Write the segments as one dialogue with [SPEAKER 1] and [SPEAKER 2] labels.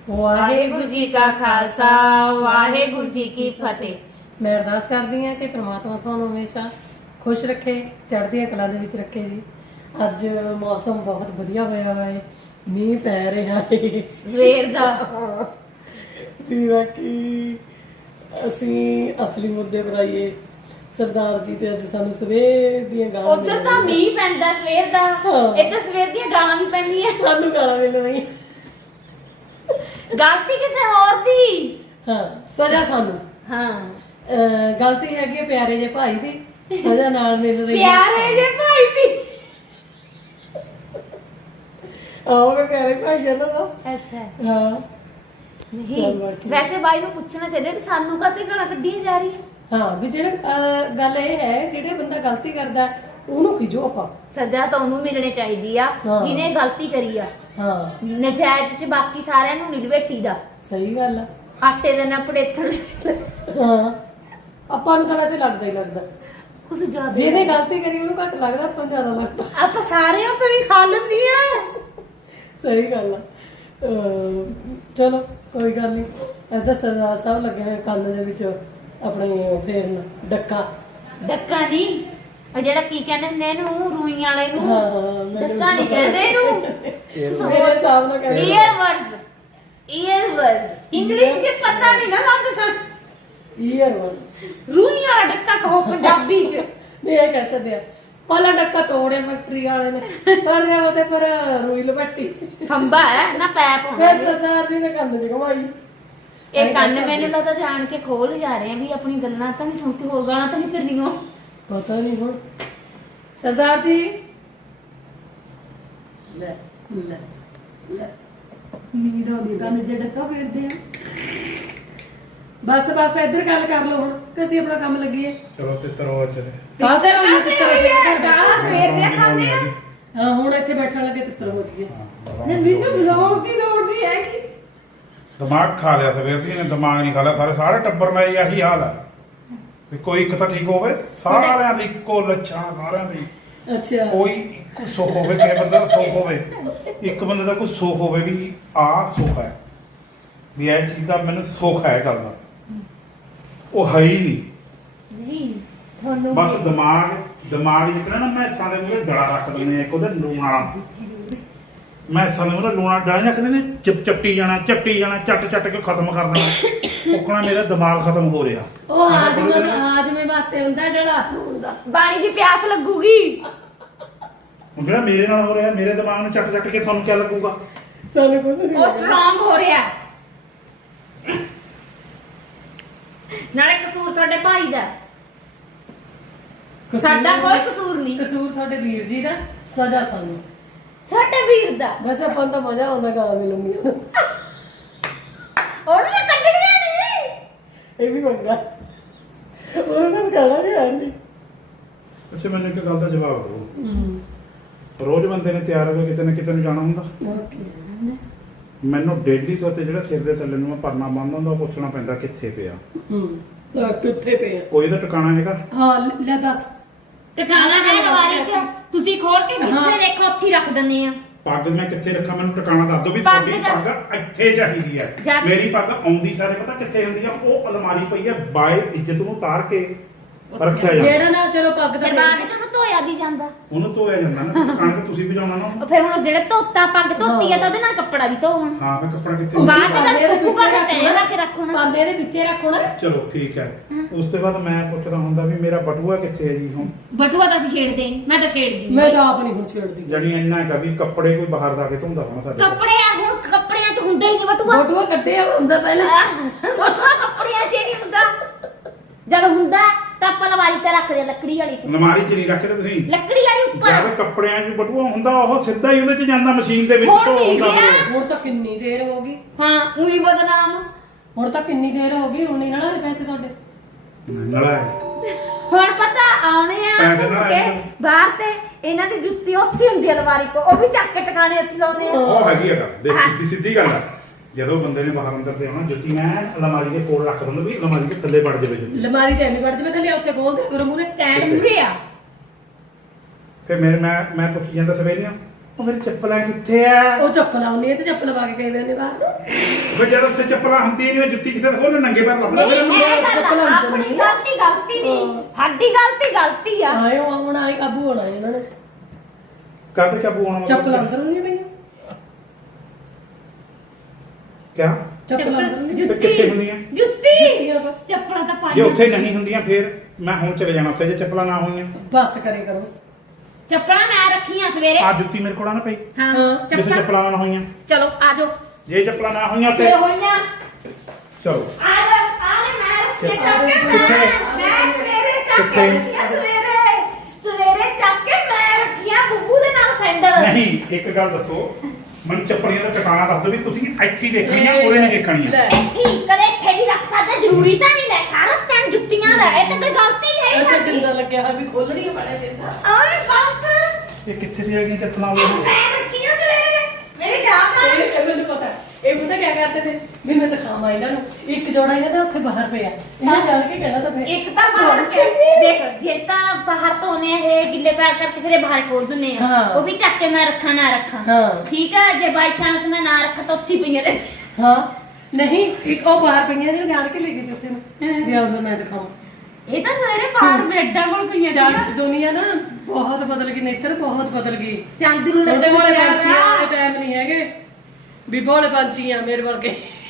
[SPEAKER 1] ਵਾਹਿਗੁਰੂ ਜੀ ਕਾ ਖਾਲਸਾ ਵਾਹਿਗੁਰੂ ਜੀ ਕੀ ਫਤਿਹ।
[SPEAKER 2] ਮੈਂ ਅਰਦਾਸ ਕਰਦੀ ਹਾਂ ਕਿ ਪ੍ਰਮਾਤਮਾ ਤੁਹਾਨੂੰ ਹਮੇਸ਼ਾ ਖੁਸ਼ ਰੱਖੇ, ਚੜ੍ਹਦੀਆਂ ਕਲਾ ਦੇ ਵਿੱਚ ਰੱਖੇ ਜੀ। ਅੱਜ ਮੌਸਮ ਬਹੁਤ ਵਧੀਆ ਹੋਇਆ ਹੋਇਆ ਹੈ, ਮੀਂਹ ਪੈ ਰਿਹਾ ਹੈ
[SPEAKER 1] ਸਵੇਰ ਦਾ।
[SPEAKER 2] ਵੀ ਬਾਕੀ ਅਸੀਂ ਅਸਲੀ ਮੁੱਦੇ ਪਰ ਆਈਏ। ਸਰਦਾਰ ਜੀ ਤੇ ਅੱਜ ਸਾਨੂੰ ਸਵੇਰ ਦੀਆਂ ਗਾਲਾਂ
[SPEAKER 1] ਉਧਰ ਤਾਂ ਮੀਂਹ ਪੈਂਦਾ ਸਵੇਰ ਦਾ, ਇੱਧਰ ਸਵੇਰ ਦੀਆਂ ਗਾਲਾਂ ਵੀ ਪੈਂਦੀਆਂ।
[SPEAKER 2] ਸਾਨੂੰ ਗਾਲਾਂ ਮਿਲ ਰਹੀਆਂ।
[SPEAKER 1] ਗਲਤੀ ਕਿਸੇ ਹੋਰ ਦੀ।
[SPEAKER 2] ਹਾਂ, ਸਜ਼ਾ ਸਾਨੂੰ।
[SPEAKER 1] ਹਾਂ,
[SPEAKER 2] ਗਲਤੀ ਹੈਗੀ ਹੈ ਪਿਆਰੇ ਜੇ ਭਾਈ ਦੀ, ਸਜ਼ਾ ਨਾਲ ਮਿਲ ਰਹੀ ਹੈ
[SPEAKER 1] ਪਿਆਰੇ ਜੇ ਭਾਈ ਦੀ।
[SPEAKER 2] ਆਓ ਮੈਂ ਪਿਆਰੇ ਭਾਈ ਕਹਿੰਦਾ ਤਾਂ।
[SPEAKER 1] ਅੱਛਾ
[SPEAKER 2] ਹਾਂ
[SPEAKER 1] ਨਹੀਂ, ਵੈਸੇ ਬਾਈ ਨੂੰ ਪੁੱਛਣਾ ਚਾਹੀਦਾ ਵੀ ਸਾਨੂੰ ਕਾਹਤੇ ਗਾਲਾਂ ਕੱਢੀਆਂ ਜਾ ਰਹੀਆਂ।
[SPEAKER 2] ਹਾਂ ਵੀ ਜਿਹੜੇ ਗੱਲ ਇਹ ਹੈ, ਜਿਹੜੇ ਬੰਦਾ ਗਲਤੀ ਕਰਦਾ ਉਹਨੂੰ ਖਿਜੋ ਆਪਾਂ।
[SPEAKER 1] ਸਜ਼ਾ ਤਾਂ ਉਹਨੂੰ ਮਿਲਣੀ ਚਾਹੀਦੀ ਆ ਜਿਹਨੇ ਗਲਤੀ ਕਰੀ ਆ।
[SPEAKER 2] ਹਾਂ,
[SPEAKER 1] ਨਜਾਇਜ਼ ਚ ਬਾਕੀ ਸਾਰਿਆਂ ਨੂੰ ਨਿਲਵੇਟੀ ਦਾ।
[SPEAKER 2] ਸਹੀ ਗੱਲ ਆ।
[SPEAKER 1] ਆਟੇ ਦੇ ਨਾਲ ਪੜੇਥਣ।
[SPEAKER 2] ਹਾਂ, ਆਪਾਂ ਨੂੰ ਤਾਂ ਵੈਸੇ ਲੱਗਦਾ ਹੀ ਲੱਗਦਾ।
[SPEAKER 1] ਕੁਝ ਜ਼ਿਆਦਾ
[SPEAKER 2] ਜਿਹਨੇ ਗਲਤੀ ਕਰੀ ਉਹਨੂੰ ਘੱਟ ਲੱਗਦਾ, ਆਪਾਂ ਨੂੰ ਜ਼ਿਆਦਾ ਲੱਗਦਾ।
[SPEAKER 1] ਆਪਾਂ ਸਾਰਿਆਂ ਤੋਂ ਹੀ ਖਾ ਲੈਂਦੀ ਆ।
[SPEAKER 2] ਸਹੀ ਗੱਲ ਆ। ਚਲੋ ਕੋਈ ਗੱਲ ਨਹੀਂ। ਇੱਧਰ ਸਰਦਾਰ ਸਾਹਿਬ ਲੱਗੇ ਹੋਏ ਕੰਨ ਦੇ ਵਿੱਚ ਆਪਣੇ ਫੇਰਨ ਡੱਕਾ।
[SPEAKER 1] ਡੱਕਾ ਨਹੀਂ, ਉਹ ਜਿਹੜਾ ਕੀ ਕਹਿੰਦੇ ਨੇ ਇਹਨੂੰ, ਰੂਈਆਂ ਵਾਲੇ ਨੂੰ।
[SPEAKER 2] ਹਾਂ,
[SPEAKER 1] ਡੱਕਾ ਨਹੀਂ ਕਹਿੰਦੇ ਇਹਨੂੰ,
[SPEAKER 2] ਮੇਰੇ ਹਿਸਾਬ ਨਾਲ ਕਹਿੰਦੇ
[SPEAKER 1] ਈਅਰਵਰਸ। ਇੰਗਲਿਸ਼ ਚ ਪਤਾ ਨਹੀਂ ਨਾ ਲੱਗਦਾ ਸਾਨੂੰ।
[SPEAKER 2] ਈਅਰਵਰਸ।
[SPEAKER 1] ਰੂਈਆਂ ਵਾਲਾ ਡੱਕਾ ਕਹੋ ਪੰਜਾਬੀ ਚ।
[SPEAKER 2] ਨਹੀਂ ਇਹ ਕਹਿ ਸਕਦੇ ਆ ਪਹਿਲਾ ਡੱਕਾ ਤੋੜੇ ਫੈਕਟਰੀ ਵਾਲੇ ਨੇ, ਪਰ ਉਹਦੇ ਪਰ ਰੂਈ ਲਪੱਟੀ।
[SPEAKER 1] ਖੰਭਾ ਹੈ ਨਾ, ਪੈਪ ਹੁੰਦਾ।
[SPEAKER 2] ਫਿਰ ਸਰਦਾਰ ਜੀ ਨੇ ਕੰਨ ਦੀ ਕਮਾਈ।
[SPEAKER 1] ਇਹ ਕੰਨ ਮੈਨੂੰ ਲੱਗਦਾ ਜਾਣ ਕੇ ਖੋਲ ਜਾ ਰਹੇ ਆ ਵੀ ਆਪਣੀ ਗੱਲਾਂ ਤਾਂ ਨਹੀਂ ਸੁਣ ਕੇ ਹੋਰ ਗਾਲਾਂ ਤਾਂ ਨਹੀਂ ਫਿਰਨੀਆਂ।
[SPEAKER 2] ਪਤਾ ਨਹੀਂ ਹੁਣ ਸਰਦਾਰ ਜੀ ਲੈ ਲੈ ਲੈ
[SPEAKER 1] ਨੀਂਦ ਆਉਂਦੀ ਕੰਨ ਦੇ ਡੱਕਾ ਫੇਰਦੇ ਆ।
[SPEAKER 2] ਬਸ ਬਸ ਇੱਧਰ ਗੱਲ ਕਰ ਲਓ ਹੁਣ ਕਿ ਅਸੀਂ ਆਪਣਾ ਕੰਮ ਲੱਗੀਏ।
[SPEAKER 3] ਚਲੋ ਤੇ ਤਰੋ ਇੱਥੇ
[SPEAKER 2] ਕਾਹਤੇ ਹੋਈ ਤਿੱਤਰ?
[SPEAKER 1] ਗਾਲਾਂ ਫੇਰਦੇ ਆ ਖਾਂਦੇ ਆ।
[SPEAKER 2] ਹਾਂ, ਹੁਣ ਇੱਥੇ ਬੈਠਣ ਲੱਗੇ ਤਿੱਤਰ ਹੋ ਜੀਏ।
[SPEAKER 1] ਮੈਨੂੰ ਬੁਲਾਉਣ ਦੀ ਲੋੜ ਨਹੀਂ ਹੈਗੀ।
[SPEAKER 3] ਦਿਮਾਗ ਖਾ ਲਿਆ ਸਵੇਰ ਦੀ, ਇਹਨੇ ਦਿਮਾਗ ਨਹੀਂ ਖਾ ਲਿਆ। ਸਾਰੇ ਟੱਬਰ ਨਾਲ ਇਹੀ ਹਾਲ ਹੈ ਵੀ ਕੋਈ ਇੱਕ ਤਾਂ ਠੀਕ ਹੋਵੇ, ਸਾਰਿਆਂ ਦੀ ਇੱਕੋ ਲੱਛਣ, ਸਾਰਿਆਂ ਦੀ
[SPEAKER 2] ਅੱਛਾ,
[SPEAKER 3] ਕੋਈ ਇੱਕੋ ਸੁੱਖ ਹੋਵੇ, ਕਿਸੇ ਬੰਦੇ ਦਾ ਸੁੱਖ ਹੋਵੇ, ਇੱਕ ਬੰਦੇ ਦਾ ਕੋਈ ਸੁੱਖ ਹੋਵੇ ਵੀ ਆਹ ਸੁੱਖ ਹੈ, ਵੀ ਇਹ ਚੀਜ਼ ਦਾ ਮੈਨੂੰ ਸੁੱਖ ਹੈ ਗੱਲ ਦਾ, ਉਹ ਹੈ ਹੀ
[SPEAKER 1] ਨਹੀਂ ਤੁਹਾਨੂੰ
[SPEAKER 3] ਬਸ ਦਿਮਾਗ ਜਿਹੜਾ ਨਾ ਮੈਸਾਂ ਦੇ ਮੂਹਰੇ ਡੜਾ ਰੱਖ ਦਿੰਦੇ ਆ, ਇੱਕ ਉਹਦੇ ਲੂਣ ਵਾਲਾ। ਮੈਸਾਂ ਦੇ ਮੂਹਰੇ ਲੂਣਾ ਡੜਾ ਰੱਖਦੇ ਨੇ, ਚੱਟੀ ਜਾਣਾ ਚੱਟ ਕੇ ਖਤਮ ਕਰ ਦੇਣਾ। ਉਕਣਾ ਮੇਰਾ ਦਿਮਾਗ ਖਤਮ ਹੋ ਰਿਹਾ।
[SPEAKER 2] ਉਹ ਹਾਜਮੇ ਵਾਸਤੇ ਹੁੰਦਾ ਡਲਾ ਲੂਣ ਦਾ।
[SPEAKER 1] ਬਾਣੀ ਦੀ ਪਿਆਸ ਲੱਗੂਗੀ।
[SPEAKER 3] ਹੁਣ ਜਿਹੜਾ ਮੇਰੇ ਨਾਲ ਹੋ ਰਿਹਾ, ਮੇਰੇ ਦਿਮਾਗ ਨੂੰ ਚੱਟ ਕੇ ਤੁਹਾਨੂੰ ਕੀ ਲੱਗੂਗਾ?
[SPEAKER 2] ਸਾਨੂੰ ਕੁਝ ਨਹੀਂ।
[SPEAKER 1] ਉਹ ਸਟਰੋਂਗ ਹੋ ਰਿਹਾ। ਨਾਲੇ ਕਸੂਰ ਤੁਹਾਡੇ ਭਾਈ ਦਾ, ਸਾਡਾ ਕੋਈ ਕਸੂਰ ਨਹੀਂ।
[SPEAKER 2] ਕਸੂਰ ਤੁਹਾਡੇ ਵੀਰ ਜੀ ਦਾ, ਸਜ਼ਾ ਸਾਨੂੰ।
[SPEAKER 1] ਸਾਡੇ ਵੀਰ ਦਾ
[SPEAKER 2] ਬਸ ਆਪਾਂ ਨੂੰ ਤਾਂ ਮਜ਼ਾ ਆਉਂਦਾ ਗਾਲਾਂ ਮਿਲੂਗੀਆਂ।
[SPEAKER 1] ਉਹਨੂੰ ਕੱਢਣੀਆਂ ਨਹੀਂ।
[SPEAKER 2] ਇਹ ਵੀ ਮੰਗਾ ਉਹਨਾਂ ਨੂੰ ਗਾਲਾਂ ਵੀ ਆਉਂਦੀ।
[SPEAKER 3] ਅੱਛਾ, ਮੈਨੂੰ ਇੱਕ ਗੱਲ ਦਾ ਜਵਾਬ ਦਿਓ। ਰੋਜ਼ ਬੰਦੇ ਨੇ ਤਿਆਰ ਹੋ ਕੇ ਕਿਤੇ ਨਾ ਕਿਤੇ ਨੂੰ ਜਾਣਾ ਹੁੰਦਾ। ਮੈਨੂੰ ਡੇਲੀ ਤੋਂ ਤੇ ਜਿਹੜਾ ਸਿਰ ਦੇ ਥੱਲੇ ਨੂੰ ਮੈਂ ਪਰਨਾ ਬੰਨ੍ਹਦਾ ਹੁੰਦਾ, ਉਹ ਪੁੱਛਣਾ ਪੈਂਦਾ ਕਿੱਥੇ ਪਿਆ।
[SPEAKER 2] ਕਿੱਥੇ ਪਿਆ?
[SPEAKER 3] ਕੋਈ ਤਾਂ ਟਿਕਾਣਾ ਹੈਗਾ?
[SPEAKER 2] ਹਾਂ ਲੈ ਦੱਸ।
[SPEAKER 1] ਟਿਕਾਣਾ ਹੈ ਗਵਾਰੇ ਚ, ਤੁਸੀਂ ਖੋਲ ਕੇ ਜਿੱਥੇ ਦੇਖੋ ਉੱਥੇ ਹੀ ਰੱਖ ਦਿੰਦੇ ਆ।
[SPEAKER 3] ਪੱਗ ਮੈਂ ਕਿੱਥੇ ਰੱਖਾਂ? ਮੈਨੂੰ ਟਿਕਾਣਾ ਦੱਸ ਦਿਓ ਵੀ
[SPEAKER 1] ਪੱਗ
[SPEAKER 3] ਤੁਹਾਡੀ ਪੱਗ ਇੱਥੇ ਚਾਹੀਦੀ ਹੈ। ਮੇਰੀ ਪੱਗ ਆਉਂਦੀ ਸਾਰੇ ਪਤਾ ਕਿੱਥੇ ਹੁੰਦੀ ਆ? ਉਹ ਅਲਮਾਰੀ ਪਈ ਹੈ, ਬਾਏ ਇੱਜ਼ਤ ਨੂੰ ਉਤਾਰ ਕੇ ਰੱਖਿਆ ਜਾਂਦਾ।
[SPEAKER 2] ਜਿਹੜਾ ਨਾ ਚਲੋ ਪੱਗ ਤਾਂ
[SPEAKER 1] ਬਾਅਦ ਚ ਉਹਨੂੰ ਧੋਇਆ ਵੀ ਜਾਂਦਾ।
[SPEAKER 3] ਉਹਨੂੰ ਧੋਇਆ ਜਾਂਦਾ ਨਾ, ਟਿਕਾਣੇ ਤੇ ਤੁਸੀਂ ਵੀ ਜਾਣਾ ਨਾ।
[SPEAKER 1] ਫਿਰ ਹੁਣ ਜਿਹੜੇ ਧੋਤਾ ਪੱਗ ਧੋਤੀ ਆ ਤਾਂ ਉਹਦੇ ਨਾਲ ਕੱਪੜਾ ਵੀ ਧੋ ਹੁਣ।
[SPEAKER 3] ਹਾਂ, ਮੈਂ ਕੱਪੜਾ ਕਿੱਥੇ?
[SPEAKER 1] ਬਾਅਦ ਚ ਤਾਂ ਸੁੱਕੂਗਾ ਤੇ ਤੈਅ ਲਾ ਕੇ ਰੱਖਣਾ।
[SPEAKER 2] ਪਾਲੇ ਦੇ ਵਿੱਚੇ ਰੱਖਣਾ।
[SPEAKER 3] ਚਲੋ ਠੀਕ ਹੈ। ਉਸ ਤੋਂ ਬਾਅਦ ਮੈਂ ਪੁੱਛਦਾ ਹੁੰਦਾ ਵੀ ਮੇਰਾ ਬਟੂਆ ਕਿੱਥੇ ਹੈ ਜੀ? ਹੁਣ
[SPEAKER 1] ਬਟੂਆ ਤਾਂ ਅਸੀਂ ਛੇੜਦੇ ਨਹੀਂ, ਮੈਂ ਤਾਂ ਛੇੜਦੀ
[SPEAKER 2] ਮੈਂ ਤਾਂ ਆਪ ਨਹੀਂ ਹੁਣ ਛੇੜਦੀ।
[SPEAKER 3] ਜਾਨੀ ਇੰਨਾ ਹੈਗਾ ਵੀ ਕੱਪੜੇ ਕੋਈ ਬਾਹਰ ਦਾ ਕੇ ਧੋਂਦਾ ਹੋਣਾ ਸਾਡੇ ਕੋਲ।
[SPEAKER 1] ਕੱਪੜੇ ਆ ਹੁਣ ਕੱਪੜਿਆਂ 'ਚ ਹੁੰਦਾ ਹੀ ਨਹੀਂ ਬਟੂਆ।
[SPEAKER 2] ਬਟੂਆ ਕੱਢਿਆ ਹੁੰਦਾ ਪਹਿਲਾਂ।
[SPEAKER 1] ਬਟੂਆ ਕੱਪੜਿਆਂ 'ਚ ਹੀ ਨਹੀਂ ਹੁੰਦਾ। ਜਦ ਹੁੰਦਾ ਤਾਂ ਆਪਾਂ ਅਲਮਾਰੀ ਤੇ ਰੱਖਦੇ ਆ, ਲੱਕੜੀ ਵਾਲੀ।
[SPEAKER 3] ਅਲਮਾਰੀ 'ਚ ਨਹੀਂ ਰੱਖਦੇ ਤੁਸੀਂ?
[SPEAKER 1] ਲੱਕੜੀ ਵਾਲੀ ਉੱਪਰ।
[SPEAKER 3] ਜਦ ਕੱਪੜਿਆਂ 'ਚ ਬਟੂਆ ਹੁੰਦਾ, ਉਹ ਸਿੱਧਾ ਹੀ ਉਹਦੇ 'ਚ ਜਾਂਦਾ, ਮਸ਼ੀਨ ਦੇ ਵਿੱਚ
[SPEAKER 1] ਹੁਣ
[SPEAKER 3] ਧੋ
[SPEAKER 1] ਠੀਕ
[SPEAKER 3] ਹੁੰਦਾ।
[SPEAKER 1] ਹੈ।
[SPEAKER 2] ਹੁਣ ਤਾਂ ਕਿੰਨੀ ਦੇਰ ਹੋ ਗਈ।
[SPEAKER 1] ਹਾਂ, ਉਹੀ ਬਦਨਾਮ।
[SPEAKER 2] ਹੁਣ ਤਾਂ ਕਿੰਨੀ ਦੇਰ ਹੋ ਗਈ, ਹੁਣ ਨਹੀਂ ਨਾ ਪੈਸੇ ਤੁਹਾਡੇ।
[SPEAKER 3] ਨਲਾ
[SPEAKER 1] ਹੁਣ ਪਤਾ ਆਉਣੇ ਆ
[SPEAKER 3] ਪੈਦਲ
[SPEAKER 1] ਘੁੰਮ
[SPEAKER 3] ਨਾਲ
[SPEAKER 1] ਕੇ
[SPEAKER 3] ਆਏ
[SPEAKER 1] ਬਾਹਰ ਤੇ ਇਹਨਾਂ ਦੀ ਜੁੱਤੀ ਉੱਥੇ ਹੁੰਦੀ ਆ ਅਲਮਾਰੀ ਕੋ, ਉਹ ਵੀ ਚੱਕ ਕੇ ਟਿਕਾਣੇ ਅਸੀਂ ਲਾਉਂਦੇ ਆ।
[SPEAKER 3] ਉਹ ਹੈਗੀ ਆ ਗੱਲ, ਦੇਖ ਸਿੱਧੀ ਗੱਲ ਆ। ਜਦੋਂ ਬੰਦੇ ਨੇ ਬਾਹਰ ਅੰਦਰ ਤੇ ਆਉਣਾ, ਜੁੱਤੀ ਮੈਂ ਅਲਮਾਰੀ ਦੇ ਕੋਲ ਰੱਖ ਦਿੰਦਾ ਵੀ ਅਲਮਾਰੀ ਦੇ ਥੱਲੇ ਵੜ ਜਾਵੇ ਜੁੱਤੀ।
[SPEAKER 2] ਅਲਮਾਰੀ ਤੇ ਐਵੇਂ ਵੜ ਜਾਵੇ ਥੱਲੇ, ਉੱਥੇ ਖੋਲ ਦੇ ਕਰੋ ਮੂਰੇ
[SPEAKER 1] ਸਟੈਂਡ ਮੂਰੇ ਆ।
[SPEAKER 3] ਫਿਰ ਮੈਂ ਪੁੱਛੀ ਜਾਂਦਾ ਸਵੇਰੀਆਂ ਉਹ ਮੇਰੀ ਚੱਪਲਾਂ ਕਿੱਥੇ ਆ
[SPEAKER 2] ਉਹ ਚੱਪਲਾਂ ਹੁੰਦੀ ਹੈ ਤੇ ਚੱਪਲ ਪਾ ਕੇ ਗਏ ਵੇ ਨੇ ਬਾਹਰ ਨੂੰ।
[SPEAKER 3] ਵੇ ਜਦ ਉੱਥੇ ਚੱਪਲਾਂ ਹੁੰਦੀਆਂ ਨਹੀਂ ਜੁੱਤੀ ਕਿਸੇ ਦੇ ਖੋਲੇ ਨੰਗੇ ਪੈਰ ਲੱਭਦਾ
[SPEAKER 1] ਨਹੀਂ
[SPEAKER 3] ਮੈਨੂੰ।
[SPEAKER 1] ਮੈਂ ਗੱਲ ਆਪਣੀ ਗਲਤੀ ਨਹੀਂ ਸਾਡੀ ਗਲਤੀ ਆ
[SPEAKER 2] ਆਏ ਉਹ ਹੁਣ ਆਏ ਕਾਬੂ ਹੋਣਾ ਇਹਨਾਂ ਨੇ।
[SPEAKER 3] ਕਾਹਤੇ ਕਾਬੂ ਹੋਣਾ
[SPEAKER 2] ਚੱਪਲ ਅੰਦਰ ਨਹੀਂ ਪਈਆਂ।
[SPEAKER 3] ਕਿਆ
[SPEAKER 2] ਚੱਪਲ ਅੰਦਰ ਨਹੀਂ।
[SPEAKER 3] ਤੇ ਕਿੱਥੇ ਹੁੰਦੀਆਂ
[SPEAKER 1] ਜੁੱਤੀ
[SPEAKER 2] ਜੁੱਤੀਆਂ ਪਾ
[SPEAKER 1] ਚੱਪਲਾਂ ਤਾਂ
[SPEAKER 3] ਜੇ
[SPEAKER 1] ਪਾਈਆਂ
[SPEAKER 3] ਉੱਥੇ ਨਹੀਂ ਹੁੰਦੀਆਂ ਫੇਰ ਮੈਂ ਹੁਣ ਚਲੇ ਜਾਣਾ ਉੱਥੇ ਜੇ ਚੱਪਲਾਂ ਨਾ ਹੋਈਆਂ
[SPEAKER 2] ਬਸ ਕਰੇ ਕਰੋ।
[SPEAKER 1] ਚੱਪਲਾਂ ਮੈਂ ਰੱਖੀਆਂ ਸਵੇਰੇ
[SPEAKER 3] ਆ ਜੁੱਤੀ ਮੇਰੇ ਕੋਲ ਆ ਨਾ ਪਈ
[SPEAKER 1] ਹਾਂ
[SPEAKER 3] ਜਿੱਥੇ
[SPEAKER 1] ਚੱਪਲਾਂ
[SPEAKER 3] ਚੱਪਲਾਂ ਨਾ ਹੋਈਆਂ
[SPEAKER 1] ਚਲੋ ਆਜੋ
[SPEAKER 3] ਜੇ ਚੱਪਲਾਂ ਨਾ ਹੋਈਆਂ
[SPEAKER 1] ਤੇ
[SPEAKER 3] ਉੱਥੇ
[SPEAKER 1] ਹੋਈਆਂ
[SPEAKER 3] ਚਲੋ
[SPEAKER 1] ਆਜੋ ਆਲੇ ਮੈਂ ਰੱਖੇ ਚੱਕ ਕੇ
[SPEAKER 3] ਕਿੱਥੇ?
[SPEAKER 1] ਮੈਂ ਸਵੇਰੇ ਚੱਕ ਕੇ
[SPEAKER 3] ਕਿੱਥੇ?
[SPEAKER 1] ਰੱਖੀਆਂ ਸਵੇਰੇ ਚੱਕ ਕੇ ਮੈਂ ਰੱਖੀਆਂ ਬੁੱਬੂ ਦੇ ਨਾਲ ਸੈਂਡਲ
[SPEAKER 3] ਨਹੀਂ ਇੱਕ ਗੱਲ ਦੱਸੋ ਮੈਨੂੰ ਚੱਪਲੀਆਂ ਦਾ ਟਿਕਾਣਾ ਦੱਸ ਦਿਓ ਵੀ ਤੁਸੀਂ ਇੱਥੇ ਹੀ ਦੇਖਣੀਆਂ ਉਰੇ ਨਹੀਂ ਦੇਖਣੀਆਂ
[SPEAKER 2] ਲੈ
[SPEAKER 1] ਠੀਕ ਕਦੇ ਇੱਥੇ ਵੀ ਰੱਖ ਸਕਦਾ ਜ਼ਰੂਰੀ ਤਾਂ ਨਹੀਂ ਲੈ ਸਾਰਾ ਸਟੈਂਡ ਜੁੱਤੀਆਂ ਦਾ ਇਹ ਤਾਂ ਕੋਈ ਗਲਤੀ ਨਹੀਂ ਹੈ
[SPEAKER 2] ਇੱਥੇ
[SPEAKER 1] ਸਾਡੀ
[SPEAKER 2] ਜਿੰਦਾ ਲੱਗਿਆ ਹੋਇਆ ਵੀ ਖੋਲਣੀ ਵਾਲੇ ਦਿੰਦਾ।
[SPEAKER 1] ਓਏ ਬਾਪ
[SPEAKER 3] ਇਹ ਕਿੱਥੇ ਦੀ ਹੈਗੀਆਂ ਚੱਪਲਾਂ ਉਹ
[SPEAKER 1] ਮੈਂ ਰੱਖੀਆਂ ਸਵੇਰੇ ਮੇਰੇ ਯਾਦ ਨਾਲ
[SPEAKER 2] ਇਹ ਮੈਨੂੰ ਪਤਾ ਇਹ ਪਤਾ ਕੀ ਕਰਦੇ ਤੇ ਵੀ ਮੈਂ ਤਾਂ ਖਾਵਾਂ ਇਹਨਾਂ ਨੂੰ ਇੱਕ ਜੋੜਾ ਇਹਨਾਂ ਦਾ ਉੱਥੇ ਬਾਹਰ ਪਿਆ ਇਹਨਾਂ ਜਾਣ ਕੇ ਕਹਿਣਾ ਤਾਂ ਫਿਰ
[SPEAKER 1] ਇੱਕ ਤਾਂ ਬਾਹਰ ਦੇਖ ਜੇ ਤਾਂ ਬਾਹਰ ਤੋਂ ਨੇ ਇਹ ਗਿੱਲੇ ਪੈਰ ਕਰਕੇ ਫਿਰ ਇਹ ਬਾਹਰ ਖੋਲ ਦਿੰਦੇ ਆ
[SPEAKER 2] ਹਾਂ।
[SPEAKER 1] ਉਹ ਵੀ ਚੱਕ ਕੇ ਮੈਂ ਰੱਖਾਂ ਨਾ ਰੱਖਾਂ
[SPEAKER 2] ਹਾਂ।
[SPEAKER 1] ਠੀਕ ਆ ਜੇ ਬਾਈ ਚਾਂਸ ਮੈਂ ਨਾ ਰੱਖਾਂ ਤਾਂ ਉੱਥੇ ਹੀ ਪਈਆਂ ਨੇ
[SPEAKER 2] ਹਾਂ ਨਹੀਂ ਇੱਕ ਉਹ ਬਾਹਰ ਪਈਆਂ ਨੇ ਜਾਣ ਕੇ ਲੈ ਗਈ ਉੱਥੇ ਨੂੰ ਵੀ ਆਉਂਦਾ ਮੈਂ ਦਿਖਾਵਾਂ।
[SPEAKER 1] ਇਹ ਤਾਂ ਸਵੇਰੇ ਬਾਹਰ ਬੈੱਡਾਂ ਕੋਲ ਪਈਆਂ
[SPEAKER 2] ਚਾਰ
[SPEAKER 1] ਸੀ
[SPEAKER 2] ਦੁਨੀਆ ਨਾ ਬਹੁਤ ਬਦਲ ਗਈ ਨੇਤਰ ਬਹੁਤ ਬਦਲ ਗਈ।
[SPEAKER 1] ਚਾਂਦੀ ਨੂੰ
[SPEAKER 2] ਹੁਣ
[SPEAKER 1] ਲੱਭਣ
[SPEAKER 2] ਭੋਲੇ
[SPEAKER 1] ਲੱਗਿਆ
[SPEAKER 2] ਪੰਛੀਆਂ ਵਾਲੇ ਟਾਈਮ ਨਹੀਂ ਹੈਗੇ ਵੀ ਭੋਲੇ ਪੰਛੀ ਆ ਮੇਰੇ ਵਰਗੇ।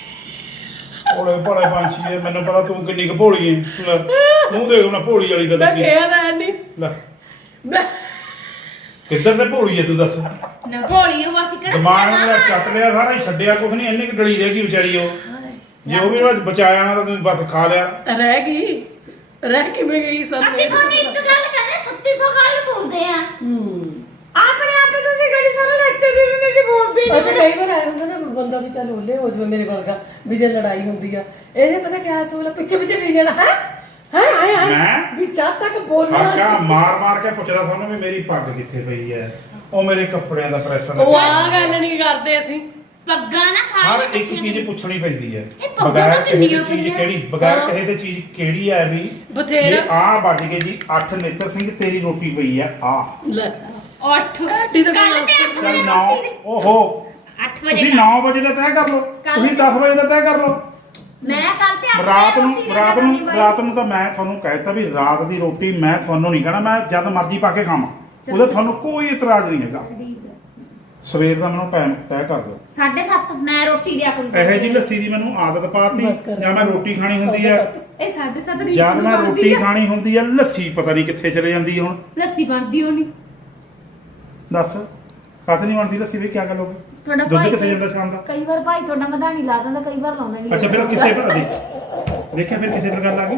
[SPEAKER 3] ਭੋਲੇ ਭੋਲੇ ਪੰਛੀ ਐ ਮੈਨੂੰ ਪਤਾ ਤੂੰ ਕਿੰਨੀ ਕੁ ਭੋਲੀ ਐ ਲੈ, ਤੂੰ ਦੇਖ ਨਾ ਭੋਲੀ ਵਾਲੀ ਦਾ
[SPEAKER 2] ਮੈਂ
[SPEAKER 3] ਦੇਖੀ
[SPEAKER 2] ਕਿਹਾ ਤਾਂ ਨਹੀਂ
[SPEAKER 3] ਲੈ
[SPEAKER 2] ਮੈਂ
[SPEAKER 3] ਕਿੱਧਰ ਤੇ ਭੋਲੀ ਐ ਤੂੰ ਦੱਸ
[SPEAKER 1] ਨਾ ਭੋਲੀ ਉਹ ਵਾਸੀ ਕਿਹੜਾ
[SPEAKER 3] ਦਿਮਾਗ ਮੇਰਾ ਚੱਟ ਲਿਆ ਸਾਰਾ ਹੀ ਛੱਡਿਆ ਕੁਛ ਨਹੀਂ ਇੰਨੀ ਕੁ ਡਲੀ ਰਹਿ ਗਈ ਵਿਚਾਰੀ ਉਹ ਜੇ ਉਹ ਵੀ ਬਸ ਬਚਾਇਆ ਨਾ ਤਾਂ ਤੂੰ ਬਸ ਖਾ ਲਿਆ
[SPEAKER 2] ਰਹਿ ਗਈ ਰਹਿ ਕਿਵੇਂ ਗਈ ਸਭ
[SPEAKER 1] ਅਸੀਂ ਤੁਹਾਨੂੰ ਇੱਕ ਗੱਲ ਕਹਿੰਦੇ 3600 ਗੱਲ ਸੁਣਦੇ ਆ
[SPEAKER 2] ਹੂੰ
[SPEAKER 1] ਆਪਣੇ ਆਪੇ ਤੁਸੀਂ ਗੜੀ ਸਾਰਾ ਲੈਕਚਰ ਦੇ ਦਿੰਦੇ ਜੀ ਬੋਲਦੇ ਹੀ
[SPEAKER 2] ਅੱਛਾ ਕਈ ਵਾਰ ਆਇਆ ਹੁੰਦਾ ਨਾ ਬੰਦਾ ਵੀ ਚੱਲ ਹੋਲੇ ਹੋ ਜਾਵੇ ਮੇਰੇ ਵਰਗਾ ਵੀ ਜੇ ਲੜਾਈ ਹੁੰਦੀ ਆ ਇਹਦੇ ਪਤਾ ਕਿਆ ਸੋਲਾ ਪਿੱਛੇ ਪਿੱਛੇ ਵੀ ਜਾਣਾ ਹੈ
[SPEAKER 3] ਮੈਂ?
[SPEAKER 2] ਵੀ ਚਾਹ ਤੱਕ ਬੋਲਣਾ
[SPEAKER 3] ਆਕਾ ਮਾਰ ਮਾਰ ਕੇ ਪੁੱਛਦਾ ਤੁਹਾਨੂੰ ਵੀ ਮੇਰੀ ਪੱਗ ਕਿੱਥੇ ਪਈ ਐ ਉਹ ਮੇਰੇ ਕੱਪੜਿਆਂ ਦਾ ਪ੍ਰੈਸ਼ਰ
[SPEAKER 2] ਉਹ ਆ ਗੱਲ ਨਹੀਂ ਕਰਦੇ ਅਸੀਂ
[SPEAKER 1] ਪੱਗਾਂ ਨਾ
[SPEAKER 3] ਹਰ
[SPEAKER 1] ਸਾਰੇ
[SPEAKER 3] ਇੱਕ ਚੀਜ਼ ਪੁੱਛਣੀ ਪੈਂਦੀ ਹੈ
[SPEAKER 1] ਇਹ ਪੱਗਾਂ ਤਾਂ
[SPEAKER 3] ਕਿਸੇ ਦੀ
[SPEAKER 1] ਕਿੰਨੀਆਂ
[SPEAKER 3] ਚੀਜ਼
[SPEAKER 1] ਪਈਆਂ?
[SPEAKER 3] ਕਿਹੜੀ ਬਗੈਰ
[SPEAKER 2] ਹਾਂ।
[SPEAKER 3] ਕਿਸੇ ਦੀ ਚੀਜ਼ ਕਿਹੜੀ ਹੈ ਵੀ
[SPEAKER 2] ਬਥੇਰਾ।
[SPEAKER 3] ਜੇ ਆ ਵੱਜ ਗਏ ਜੀ 8 ਨੇਤਰ ਸਿੰਘ ਤੇਰੀ ਰੋਟੀ ਪਈ ਹੈ ਆ
[SPEAKER 2] ਲੈ
[SPEAKER 1] 8
[SPEAKER 2] ਐਡੀ ਤਾਂ ਗੱਲ
[SPEAKER 1] ਕੱਲ ਤੇ 8
[SPEAKER 3] ਕੱਲ
[SPEAKER 1] ਵਜੇ
[SPEAKER 3] 9 ਓਹੋ
[SPEAKER 1] 8 ਵਜੇ
[SPEAKER 3] ਤੁਸੀਂ 9 ਵਜੇ ਦਾ ਤੈਅ ਕਰ ਲਓ ਤੁਸੀਂ 10 ਵਜੇ ਦਾ ਤੈਅ ਕਰ ਲਓ
[SPEAKER 1] ਮੈਂ ਕੱਲ ਤੇ 8
[SPEAKER 3] ਰਾਤ ਨੂੰ ਤਾਂ ਮੈਂ ਤੁਹਾਨੂੰ ਕਹਿਤਾ ਵੀ ਰਾਤ ਦੀ ਰੋਟੀ ਮੈਂ ਤੁਹਾਨੂੰ ਨਹੀਂ ਕਹਿਣਾ ਮੈਂ ਜਦ ਮਰਜ਼ੀ ਪਾ ਕੇ ਖਾਵਾਂ ਉਹਦਾ ਤੁਹਾਨੂੰ ਕੋਈ ਇਤਰਾਜ਼ ਨਹੀਂ ਹੈਗਾ ਸਵੇਰ ਦਾ ਮੈਨੂੰ ਟਾਈਮ ਤੈਅ ਕਰ ਦਿਓ
[SPEAKER 1] 7:30 ਮੈਂ ਰੋਟੀ ਦਿਆ ਕਰੂੰ
[SPEAKER 3] ਇਹੋ ਜੀ ਲੱਸੀ ਦੀ ਮੈਨੂੰ ਆਦਤ ਪਾਤੀ
[SPEAKER 2] ਬਸ ਕਰ।
[SPEAKER 3] ਜਾਂ ਮੈਂ ਰੋਟੀ ਖਾਣੀ ਹੁੰਦੀ ਹੈ
[SPEAKER 1] ਇਹ 7:30 ਦੀ
[SPEAKER 3] ਜਦ ਮੈਂ ਰੋਟੀ ਖਾਣੀ ਹੁੰਦੀ ਹੈ ਲੱਸੀ ਪਤਾ ਨਹੀਂ ਕਿੱਥੇ ਚਲੇ ਜਾਂਦੀ ਹੈ ਹੁਣ
[SPEAKER 1] ਲੱਸੀ ਬਣਦੀ ਹੋਣੀ
[SPEAKER 3] ਦੱਸ ਕਾਹਤੇ ਨਹੀਂ ਬਣਦੀ ਲੱਸੀ ਵੀ ਕੀ ਗੱਲ ਹੋ ਗਈ
[SPEAKER 1] ਤੁਹਾਡਾ
[SPEAKER 3] ਦੁੱਧ
[SPEAKER 1] ਭਾਈ
[SPEAKER 3] ਕਿੱਥੇ ਜਾਂਦਾ ਸ਼ਾਮ ਦਾ
[SPEAKER 1] ਕਈ ਵਾਰ ਭਾਈ ਤੁਹਾਡਾ ਮਧਾਣੀ ਲਾ ਦਿੰਦਾ ਕਈ ਵਾਰ ਲਾਉਂਦਾ ਨਹੀਂ
[SPEAKER 3] ਅੱਛਾ ਫਿਰ ਕਿਸੇ ਪਰ ਦੇਖਿਆ ਫਿਰ ਕਿਸੇ ਪਰ ਗੱਲ ਆ ਗਈ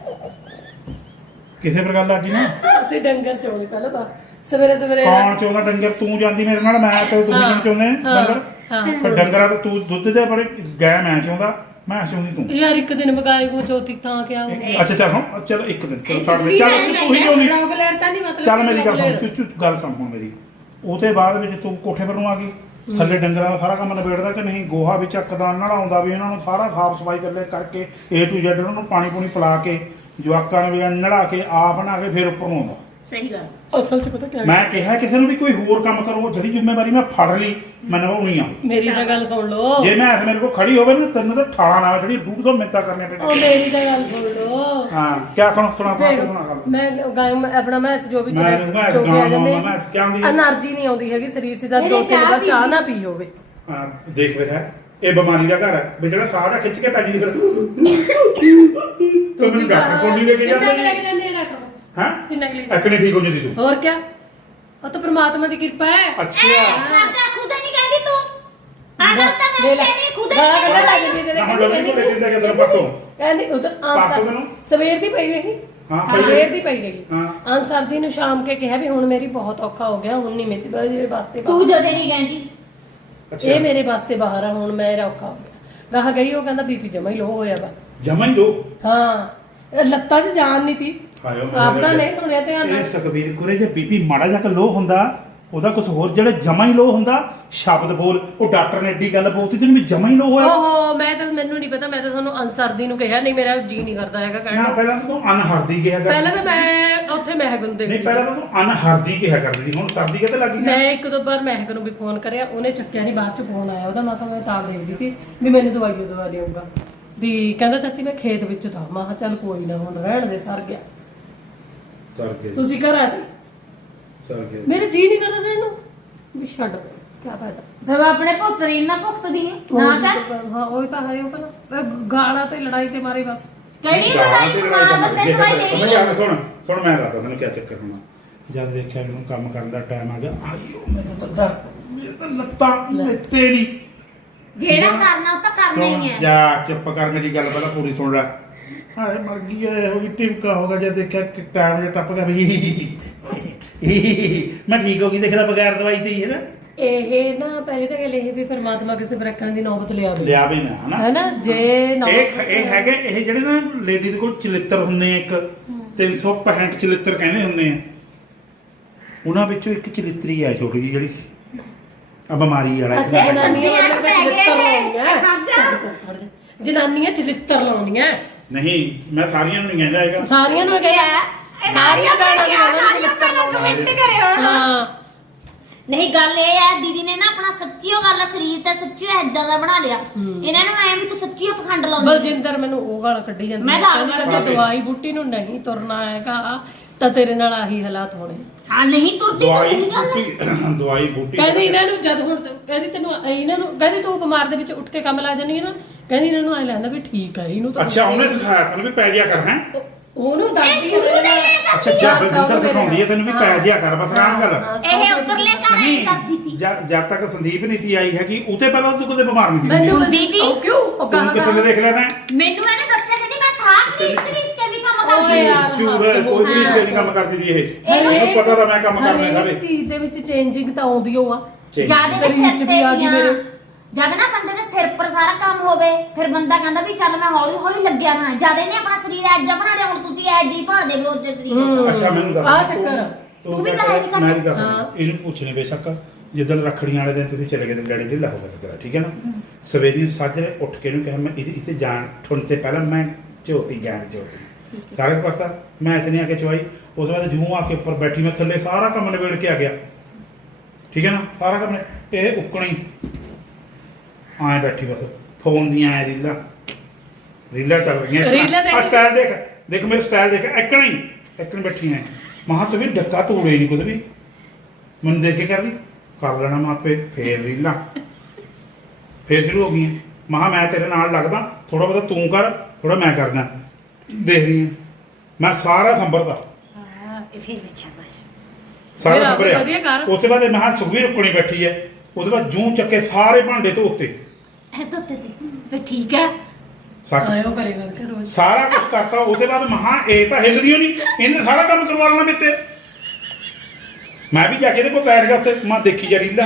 [SPEAKER 3] ਕਿਸੇ ਪਰ ਗੱਲ ਆ ਗਈ ਨਾ
[SPEAKER 2] ਅਸੀਂ ਡੰਗਰ ਚੋਣੇ ਪਹਿਲਾਂ ਤਾਂ ਸਵੇਰੇ ਸਵੇਰੇ
[SPEAKER 3] ਕੌਣ ਚਾਹੁੰਦਾ ਡੰਗਰ ਤੂੰ ਜਾਂਦੀ ਮੇਰੇ ਨਾਲ ਮੈਂ ਤੇ ਤੁਸੀਂ ਕਿਉਂ ਚਾਹੁੰਦੇ ਡੰਗਰ ਫਿਰ ਡੰਗਰਾਂ ਤੇ ਤੂੰ ਦੁੱਧ ਦੇ ਬੜੇ ਗਾਂ ਮੈਂ ਚਾਹੁੰਦਾ ਮੈਂ ਚਾਹੁੰਦੀ ਤੂੰ
[SPEAKER 2] ਯਾਰ ਇੱਕ ਦਿਨ ਬਗਾਏ ਕੋ ਚੌਥੀ ਥਾਂ ਕਿਆ ਹੋ
[SPEAKER 3] ਅੱਛਾ ਚੱਲ ਹੁਣ ਚਲ ਇੱਕ ਦਿਨ ਚਲ ਛੱਡ ਦੇ ਚੱਲ ਤੂੰ ਹੀ ਚਾਹੁੰਦੀ
[SPEAKER 2] ਰੈਗੂਲਰ ਤਾਂ ਨਹੀਂ ਮਤਲਬ
[SPEAKER 3] ਚੱਲ ਮੇਰੀ ਗੱਲ ਸੁਣ ਤੂੰ ਗੱਲ ਸੁਣ ਹੁਣ ਮੇਰੀ ਉਹਦੇ ਬਾਅਦ ਵਿੱਚ ਤੂੰ ਕੋਠੇ ਪਰ ਨੂੰ ਆ ਗਈ ਥੱਲੇ ਡੰਗਰਾਂ ਦਾ ਸਾਰਾ ਕੰਮ ਨਿਬੇੜਦਾ ਕਿ ਨਹੀਂ ਗੋਹਾ ਵੀ ਚੱਕਦਾ ਨਲਾਉਂਦਾ ਵੀ ਉਹਨਾਂ ਨੂੰ ਸਾਰਾ ਸਾਫ ਸਫਾਈ ਥੱਲੇ ਕਰਕੇ A to Z ਉਹਨਾਂ ਨੂੰ ਪਾਣੀ ਪੂਣੀ ਪਿਲਾ ਕੇ ਜਵਾਕਾਂ ਨੂੰ ਵੀ ਨਲਾ ਕੇ ਆ ਬਣਾ ਕੇ ਫਿਰ ਉੱਪਰ ਨੂੰ ਆਉਂਦਾ
[SPEAKER 1] ਸਹੀ ਗੱਲ
[SPEAKER 2] ਅਸਲ ਚ ਪਤਾ ਕਿਆ
[SPEAKER 3] ਮੈਂ ਕਿਹਾ ਕਿਸੇ ਨੂੰ ਵੀ ਕੋਈ ਹੋਰ ਕੰਮ ਕਰੋ ਜਿਹੜੀ ਜ਼ਿੰਮੇਵਾਰੀ ਮੈਂ ਫੜ ਲਈ ਮੈਨੂੰ ਉਹ ਨਹੀਂ ਆ
[SPEAKER 2] ਮੇਰੀ ਤਾਂ ਗੱਲ ਸੁਣ ਲਓ
[SPEAKER 3] ਜੇ ਮੈਂ ਐਸੇ ਮੇਰੇ ਕੋਲ ਖੜੀ ਹੋਵੇ ਨਾ ਤੈਨੂੰ ਤਾਂ ਠਾਲਾ ਨਾ ਜਿਹੜੀ 200 ਮਿੰਟਾਂ ਕਰਨੀਆਂ
[SPEAKER 2] ਉਹ
[SPEAKER 3] ਪੈਣੀਆਂ
[SPEAKER 2] ਮੇਰੀ ਤਾਂ ਗੱਲ ਸੁਣ ਲਓ
[SPEAKER 3] ਹਾਂ ਕਿਆ ਸੁਣਾ ਗੱਲ
[SPEAKER 2] ਮੈਂ ਗਾਇ ਆਪਣਾ ਮੈਂ ਜੋ ਵੀ
[SPEAKER 3] ਮੈਂ ਕਿਆ ਆਂਦੀ
[SPEAKER 2] એનર્ਜੀ ਨਹੀਂ ਆਉਂਦੀ ਹੈਗੀ ਸਰੀਰ 'ਚ ਜਦ ਦੋ ਤਿੰਨ ਵਾਰ ਚਾਹ ਨਾ ਪੀ ਹੋਵੇ
[SPEAKER 3] ਦੇਖ ਫਿਰ ਹੈ ਇਹ ਬਿਮਾਰੀ ਦਾ ਘਰ ਹੈ ਵੀ ਜਿਹੜਾ ਸਾਹ ਦਾ ਖਿੱਚ ਕੇ ਪੈ ਜੀ ਫਿਰ ਤੁਸੀਂ ਡਾਕਟਰ ਕੋਲ ਨਹੀਂ ਲੈ ਕੇ
[SPEAKER 2] ਕਿੰਨਾ ਕੁ
[SPEAKER 3] ਜਾਂਦੇ
[SPEAKER 2] ਲੈ ਕੇ ਜਾਂਦੇ ਆ ਡਾਕਟਰ
[SPEAKER 3] ਹਾਂ
[SPEAKER 2] ਕਿੰਨਾ ਕੁ ਲੈ ਕੇ
[SPEAKER 3] ਅਕਨੇ ਠੀਕ ਹੋ ਜਾਂਦੀ ਤੂੰ
[SPEAKER 2] ਹੋਰ ਕਿਆ ਉਹ ਤਾਂ ਪ੍ਰਮਾਤਮਾ ਦੀ ਕਿਰਪਾ ਹੈ
[SPEAKER 3] ਅੱਛਾ
[SPEAKER 1] ਖਾਜਾ ਖੁਦ ਨਹੀਂ ਕਹਿੰਦੀ ਤੂੰ ਆ ਗੱਲ ਤਾਂ ਮੈਂ ਕਹਿੰਦੀ ਖੁਦ
[SPEAKER 2] ਗਾਲਾਂ
[SPEAKER 1] ਨਹੀਂ
[SPEAKER 2] ਕੱਢਣ ਲੱਗ
[SPEAKER 1] ਕਹਿੰਦੀ
[SPEAKER 2] ਜਾਂਦੀ
[SPEAKER 3] ਨਾ ਹੁਣ ਲੱਗੀ ਕੋਲੇ ਕਿੰਦਾ ਕਿਦਾਂ ਪਰਸੋਂ
[SPEAKER 2] ਕਹਿੰਦੀ ਉਧਰ
[SPEAKER 3] ਪਰਸੋਂ ਮੈਨੂੰ
[SPEAKER 2] ਸਵੇਰ ਦੀ ਪਈ ਰਹੀ
[SPEAKER 3] ਹਾਂ, ਪਈ
[SPEAKER 2] ਸਵੇਰ
[SPEAKER 3] ਰਹੀ।
[SPEAKER 2] ਦੀ ਪਈ ਰਹੀ
[SPEAKER 3] ਹਾਂ।
[SPEAKER 2] ਅਨਸਰਦੀ ਨੂੰ ਸ਼ਾਮ ਕੇ ਕਿਹਾ ਵੀ ਹੁਣ ਮੇਰੀ ਬਹੁਤ ਔਖਾ ਹੋ ਗਿਆ ਹੁਣ ਨਹੀਂ ਮੇਰੇ ਜਿਹੜੇ ਵਾਸਤੇ
[SPEAKER 1] ਤੂੰ ਜਦੇ ਨਹੀਂ ਕਹਿੰਦੀ
[SPEAKER 2] ਇਹ ਮੇਰੇ ਵਾਸਤੇ ਬਾਹਰ ਆ ਹੁਣ ਮੇਰਾ ਔਖਾ ਹੋ ਗਿਆ ਰਾਹ ਗਈ ਉਹ ਕਹਿੰਦਾ ਬੀਪੀ ਜਮਾ ਹੀ ਲੋ ਹੋਇਆ ਵਾ
[SPEAKER 3] ਜਮਾਂ ਹੀ ਲੋ
[SPEAKER 2] ਹਾਂ ਇਹ ਲੱਤਾਂ 'ਚ ਜਾਨ ਨਹੀਂ ਤੀ
[SPEAKER 3] ਆਇਓ
[SPEAKER 2] ਆਪ ਤਾਂ ਨਹੀਂ ਸੁਣਿਆ ਧਿਆਨ
[SPEAKER 3] ਇਹ
[SPEAKER 2] ਨਾਲ
[SPEAKER 3] ਸੁਖਬੀਰ ਕੁਰੇ ਜੇ ਬੀਪੀ ਮਾੜਾ ਜਿਹਾ ਲੋ ਹੁੰਦਾ ਉਹਦਾ ਕੁਝ ਹੋਰ ਜਿਹੜਾ ਜਮਾਂ ਹੀ ਲੋ ਹੁੰਦਾ ਸ਼ਬਦ ਬੋਲ। ਉਹ ਡਾਕਟਰ ਨੇ ਐਡੀ ਗੱਲ ਬੋਲਤੀ ਤੈਨੂੰ ਵੀ ਜਮਾ ਹੀ ਲੋ ਹੋਇਆ।
[SPEAKER 2] ਓਹੋ ਮੈਨੂੰ ਨਹੀਂ ਪਤਾ, ਮੈਂ ਤਾਂ ਤੁਹਾਨੂੰ ਅਨਸਰਦੀ ਨੂੰ ਕਿਹਾ, ਨਹੀਂ ਮੇਰਾ ਜੀ ਨਹੀਂ ਕਰਦਾ ਹੈਗਾ ਕਹਿਣ
[SPEAKER 3] ਨਾ
[SPEAKER 2] ਨੂੰ।
[SPEAKER 3] ਪਹਿਲਾਂ ਤਾਂ ਤੂੰ ਅਨਹਰਦੀ ਕਿਹਾ ਕਰ।
[SPEAKER 2] ਪਹਿਲਾਂ ਤਾਂ ਮੈਂ ਉੱਥੇ ਮਹਿਕ ਨੂੰ
[SPEAKER 3] ਨਹੀਂ
[SPEAKER 2] ਦੇਖਦੀ,
[SPEAKER 3] ਪਹਿਲਾਂ ਤਾਂ ਤੂੰ ਅਨਹਰਦੀ ਕਿਹਾ ਕਰਦੀ ਸੀ, ਹੁਣ ਸਰਦੀ ਕਿਤੇ ਲੱਗੀ
[SPEAKER 2] ਮੈਂ ਇੱਕ ਦੋ ਵਾਰ ਮਹਿਕ ਨੂੰ ਵੀ ਫੋਨ ਕਰਿਆ, ਉਹਨੇ ਚੱਕਿਆ ਨਹੀਂ, ਬਾਅਦ ਚ ਫੋਨ ਆਇਆ ਉਹਦਾ। ਮੈਂ ਕਿਹਾ ਮੈਂ ਤਾਂ ਦੇਖਦੀ ਸੀ ਵੀ ਮੈਨੂੰ ਦਵਾ ਲਿਆਊਗਾ, ਵੀ ਕਹਿੰਦਾ ਚਾਚੀ ਮੈਂ ਖੇਤ ਵਿੱਚ ਤਾਂ। ਮੈਂ ਕਿਹਾ ਚੱਲ ਕੋਈ ਨਾ, ਹੁਣ ਰਹਿਣ ਦੇ, ਸਰ ਗਿਆ।
[SPEAKER 3] ਸਰ ਗਿਆ
[SPEAKER 2] ਤੁਸੀਂ ਘਰ ਆ ਜੀ,
[SPEAKER 3] ਸਰ ਗਿਆ।
[SPEAKER 2] ਮੇਰੇ ਜੀ ਨਹੀਂ ਕਰਦਾ ਕਹਿਣ ਨੂੰ ਵੀ ਛੱਡ ਕੀ ਫਾਇਦਾ।
[SPEAKER 1] ਫਿਰ ਮੈਂ ਆਪਣੇ ਪੁੱਤਰੀਨ ਨਾਲ ਭੁਗਤਦੀ ਨਾ ਕਰ।
[SPEAKER 2] ਹਾਂ ਉਹ ਤਾਂ ਹੈ, ਉਹ ਕਹਿੰਦਾ ਗਾਲਾਂ ਤੇ ਲੜਾਈ ਤੇ ਮਾਰੇ ਬਸ।
[SPEAKER 1] ਕਿਹੜੀ ਲੜਾਈ ਮਾਂ ਬੰਦੇ ਨੂੰ ਦਵਾਈ ਦੇਣੀ ਆ।
[SPEAKER 3] ਸੁਣ ਮੈਂ ਦੱਸਦਾ ਤੈਨੂੰ ਕੀ ਚੱਕਰ ਹੋਣਾ। ਜਦ ਦੇਖਿਆ ਮੈਨੂੰ ਕੰਮ ਕਰਨ ਦਾ ਟਾਈਮ ਆ ਗਿਆ, ਆਈਓ ਮੈਨੂੰ ਤਾਂ ਦਰਦ, ਮੇਰੇ ਤਾਂ ਲੱਤਾਂ ਲੱਤੇ ਨਹੀਂ।
[SPEAKER 1] ਜਿਹੜਾ ਕਰਨਾ ਉਹ ਤਾਂ ਕਰਨਾ ਹੀ ਹੈ।
[SPEAKER 3] ਜਾ ਚੁੱਪ ਕਰ, ਮੇਰੀ ਗੱਲ ਪਹਿਲਾਂ ਪੂਰੀ ਸੁਣ ਲੈ। ਹਾਏ ਮਰ ਗਈ ਐ, ਹੋ ਗਈ ਟਿਮਕਾ ਹੋਗਾ। ਜਦ ਦੇਖਿਆ ਕਿ ਟਾਈਮ ਜਿਹਾ ਟੱਪ ਗਿਆ ਵੀ ਮੈਂ ਠੀਕ ਹੋ ਗਈ, ਦੇਖਦਾ ਬਗੈਰ ਦਵਾਈ ਤੇ ਹੀ ਹੈ ਨਾ।
[SPEAKER 2] ਇਹ ਨਾ ਪਹਿਲੀ ਤਾਂ ਗੱਲ ਇਹ ਵੀ ਪਰਮਾਤਮਾ ਕਿਸੇ ਪਰ ਰੱਖਣ ਦੀ ਨੌਬਤ ਲਿਆ
[SPEAKER 3] ਵੀ ਨਾ ਹਨਾ,
[SPEAKER 2] ਹੈ ਨਾ। ਜੇ
[SPEAKER 3] ਇਹ ਹੈਗੇ ਇਹ ਜਿਹੜੇ ਨਾ ਲੇਡੀ ਦੇ ਕੋਲ ਚਲਿੱਤਰ ਹੁੰਦੇ ਆ, ਇੱਕ 365 ਚਲਿੱਤਰ ਕਹਿੰਦੇ ਹੁੰਦੇ ਆ, ਉਹਨਾਂ ਵਿੱਚੋਂ ਇੱਕ ਚਲਿੱਤਰੀ ਆ ਛੋਟੀ ਜਿਹੀ ਜਿਹੜੀ ਆ ਬਿਮਾਰੀ ਵਾਲਾ।
[SPEAKER 2] ਅੱਛਾ, ਜਨਾਨੀਆਂ ਚਲਿੱਤਰ ਲਾਉਣੀਆਂ।
[SPEAKER 3] ਨਹੀਂ ਮੈਂ ਸਾਰੀਆਂ ਨੂੰ ਨਹੀਂ ਕਹਿੰਦਾ ਹੈਗਾ,
[SPEAKER 2] ਸਾਰੀਆਂ ਨੂੰ ਕਹਿੰਦਾ, ਸਾਰੀਆਂ ਭੈਣਾਂ ਨੂੰ ਚਲਿੱਤਰ ਲਾਉਣੀਆਂ। ਹਾਂ
[SPEAKER 1] ਨਹੀਂ ਗੱਲ ਇਹ ਹੈ, ਦੀਦੀ ਨੇ ਨਾ ਆਪਣਾ ਸੱਚੀ ਉਹ ਗੱਲ ਸਰੀਰ ਤੇ ਸੱਚੀ ਐਦਾਂ ਦਾ ਬਣਾ ਲਿਆ। ਇਹਨਾਂ ਨੂੰ ਐ ਵੀ ਤੂੰ ਸੱਚੀ ਪਖੰਡ ਲਾਉਂਦੀ।
[SPEAKER 2] ਬਲਜਿੰਦਰ ਮੈਨੂੰ ਉਹ ਗਾਲ ਕੱਢੀ ਜਾਂਦੀ
[SPEAKER 1] ਮੈਂ
[SPEAKER 2] ਹੈ, ਜੇ ਦਵਾਈ ਬੂਟੀ ਨੂੰ ਨਹੀਂ ਤੁਰਨਾ ਹੈਗਾ ਤਾਂ ਤੇਰੇ ਨਾਲ ਆਹੀ ਹਾਲਾਤ ਹੋਣੇ।
[SPEAKER 1] ਹਾਂ ਨਹੀਂ ਤੁਰਦੀ ਤਾਂ ਸਹੀ ਗੱਲ ਹੈ।
[SPEAKER 3] ਦਵਾਈ ਬੂਟੀ
[SPEAKER 2] ਕਹਿੰਦੀ ਇਹਨਾਂ ਨੂੰ ਜਦ ਹੁਣ ਕਹਿੰਦੀ ਤੈਨੂੰ ਇਹਨਾਂ ਨੂੰ ਕਹਿੰਦੀ ਤੂੰ ਬਿਮਾਰ ਦੇ ਵਿੱਚ ਉੱਠ ਕੇ ਕੰਮ ਲਾ ਜਾਂਦੀ ਹੈ ਨਾ, ਕਹਿੰਦੀ ਇਹਨਾਂ ਨੂੰ ਐ ਲੱਗਦਾ ਵੀ ਠੀਕ ਹੈ ਇਹਨੂੰ ਤਾਂ।
[SPEAKER 3] ਅੱਛਾ ਉਹਨੇ ਸਿਖਾਇਆ ਤੈਨੂੰ ਵੀ ਪੈ ਜਿਆ ਕਰ ਹੈ।
[SPEAKER 2] ਉਹਨੂੰ ਦੱਸਦੀ
[SPEAKER 3] ਅੱਛਾ ਜਦ ਬਲਜਿੰਦਰ ਸਿਖਾਉਂਦੀ ਹੈ ਤੈਨੂੰ ਵੀ ਪੈ ਜਿਆ ਕਰ, ਬਸ ਆਰਾਮ ਗੱਲ।
[SPEAKER 1] ਇਹ ਉਧਰਲੇ ਘਰ ਹੀ ਕਰਦੀ ਸੀ।
[SPEAKER 3] ਜਦ ਤੱਕ ਸੰਦੀਪ ਨਹੀਂ ਸੀ ਆਈ ਹੈਗੀ ਉਹਦੇ ਪਹਿਲਾਂ ਤੂੰ ਕਦੇ ਬਿਮਾਰ ਨਹੀਂ ਸੀ।
[SPEAKER 2] ਮੈਨੂੰ
[SPEAKER 1] ਦੀਦੀ
[SPEAKER 2] ਕਿਉਂ ਉਹ
[SPEAKER 3] ਤੂੰ ਕਿਸੇ ਨੇ ਦੇਖ ਲੈਣਾ।
[SPEAKER 1] ਮੈਨੂੰ ਇਹਨੇ ਦੱਸਿਆ ਕਿ ਮੈਂ ਸਾਥ ਇਸ ਕੇ ਵੀ ਕੰਮ ਕਰਦੀ
[SPEAKER 2] ਓਏ
[SPEAKER 1] ਹਾਂ।
[SPEAKER 2] ਯਾਰ,
[SPEAKER 3] ਚੂਰ ਕੋਈ ਵੀ ਨਹੀਂ ਕੰਮ ਕਰਦੀ ਸੀ ਇਹ। ਮੈਨੂੰ ਪਤਾ ਤਾਂ ਮੈਂ ਕੰਮ ਕਰਨਾ ਸਾਰੇ
[SPEAKER 2] ਚੀਜ਼ ਦੇ ਵਿੱਚ ਚੇਂਜਿੰਗ ਤਾਂ ਆਉਂਦੀ ਓ ਆ।
[SPEAKER 1] ਜਿਆਦਾ
[SPEAKER 2] ਸਰੀਰ ਚ ਵੀ ਆ ਗਈ ਮੇਰੇ।
[SPEAKER 1] ਜਦ ਨਾ ਬੰਦੇ ਦੇ ਸਿਰ ਪਰ ਸਾਰਾ ਕੰਮ ਹੋਵੇ ਫਿਰ ਬੰਦਾ ਕਹਿੰਦਾ ਵੀ ਚੱਲ ਮੈਂ ਹੌਲੀ ਹੌਲੀ ਲੱਗਿਆ ਨਾ। ਜਦ ਇਹਨੇ ਆਪਣਾ ਸਰੀਰ ਐਜਾ ਬਣਾ ਲਿਆ, ਹੁਣ ਤੁਸੀਂ ਐਜ ਹੀ ਭਾ ਦੇ ਰੋਜ਼ ਦੇ ਸਰੀਰ।
[SPEAKER 3] ਅੱਛਾ ਮੈਨੂੰ ਦੱਸ
[SPEAKER 2] ਆ ਚੱਕਰ
[SPEAKER 1] ਤੂੰ ਵੀ ਤਾਂ ਹੈ ਨਹੀਂ
[SPEAKER 3] ਮੈਂ ਵੀ ਦੱਸ ਇਹਨੂੰ ਪੁੱਛਣੇ ਬੇਸ਼ੱਕ ਜਿੱਦਣ ਰੱਖੜੀਆਂ ਵਾਲੇ ਦਿਨ ਤੁਸੀਂ ਚਲੇ ਗਏ ਤੇ ਡੈਡੀ ਢਿੱਲਾ ਹੋ ਗਿਆ ਤੇਰਾ, ਠੀਕ ਹੈ ਨਾ। ਸਵੇਰੇ ਸਾਜਰੇ ਉੱਠ ਕੇ ਇਹਨੂੰ ਕਿਹਾ ਮੈਂ ਇਸੇ ਜਾਣ ਠੁਣ ਤੇ ਪਹਿਲਾਂ ਮੈਂ ਝੋਤੀ ਗਿਆਨ ਝੋਤੀ ਸਾਰਾ ਕੁਝ ਪਤਾ। ਮੈਂ ਇਤਨੀ ਆ ਕੇ ਚਵਾਈ, ਉਸ ਤੋਂ ਬਾਅਦ ਜਿਉਂ ਆ ਕੇ ਉੱਪਰ ਬੈਠੀ ਮੈਂ ਥੱਲੇ ਸਾਰਾ ਕੰਮ ਨਿਬੇੜ ਕੇ ਆ ਗਿਆ, ਠੀਕ ਹੈ ਨਾ। ਸਾਰਾ ਕੰਮ ਇਹ ਉੱਕਣੀ ਆਏ ਬੈਠੀ ਬਸ ਫੋਨ ਦੀਆਂ ਆਏ ਰੀਲਾਂ ਚੱਲ ਰਹੀਆਂ। ਆ ਸਟਾਈਲ ਦੇਖ ਮੇਰੇ ਸਟਾਈਲ ਦੇਖ, ਐਕਣ ਬੈਠੀ ਐ। ਮਹਾ ਸਭੀ ਡੱਕਾ ਤੋੜੇ ਨਹੀਂ ਕੁਝ ਵੀ, ਮੈਨੂੰ ਦੇਖ ਕੇ ਕਰਦੀ ਕਰ ਲੈਣਾ ਮੈਂ ਆਪੇ। ਫੇਰ ਰੀਲਾਂ ਫੇਰ ਸ਼ੁਰੂ ਹੋ ਗਈਆਂ। ਮਹਾ ਮੈਂ ਤੇਰੇ ਨਾਲ ਲੱਗਦਾ, ਥੋੜਾ ਬਹੁਤਾ ਤੂੰ ਕਰ, ਥੋੜਾ ਮੈਂ ਕਰਦਾ। ਦੇਖ ਰਹੀ ਮੈਂ ਸਾਰਾ ਸੰਭਰਦਾ,
[SPEAKER 1] ਫਿਰ ਸ਼ਾਬਾਸ਼
[SPEAKER 3] ਸਾਰਾ ਸੰਭਰਿਆ। ਉਸ ਤੋਂ ਬਾਅਦ ਮੈਂ ਸੁਖਵੀਰ ਰੁਕਣੀ ਬੈਠੀ ਐ, ਉਹਦੇ ਬਾਅਦ ਜੂੰ ਚੱਕੇ ਸਾਰੇ ਭਾਂਡੇ ਧੋਤੇ।
[SPEAKER 1] ਇਹ ਧੋਤੇ ਤੇ ਠੀਕ ਹੈ
[SPEAKER 2] ਆਇਓ ਕਰੇਗਾ ਕਿ ਰੋਜ਼
[SPEAKER 3] ਸਾਰਾ ਕੁਝ ਕਰਤਾ। ਉਹਦੇ ਬਾਅਦ ਮਹਾ ਇਹ ਤਾਂ ਹਿੱਲਦੀ ਨਹੀਂ, ਇਹਨੇ ਸਾਰਾ ਕੰਮ ਕਰਵਾ ਲੈਣਾ ਮੇਰੇ ਤੇ। ਮੈਂ ਵੀ ਜਾ ਕੇ ਇਹਦੇ ਕੋਲ ਬੈਠ ਗਿਆ ਉੱਥੇ, ਮੈਂ ਦੇਖੀ ਜਾ ਰੀਲਾ।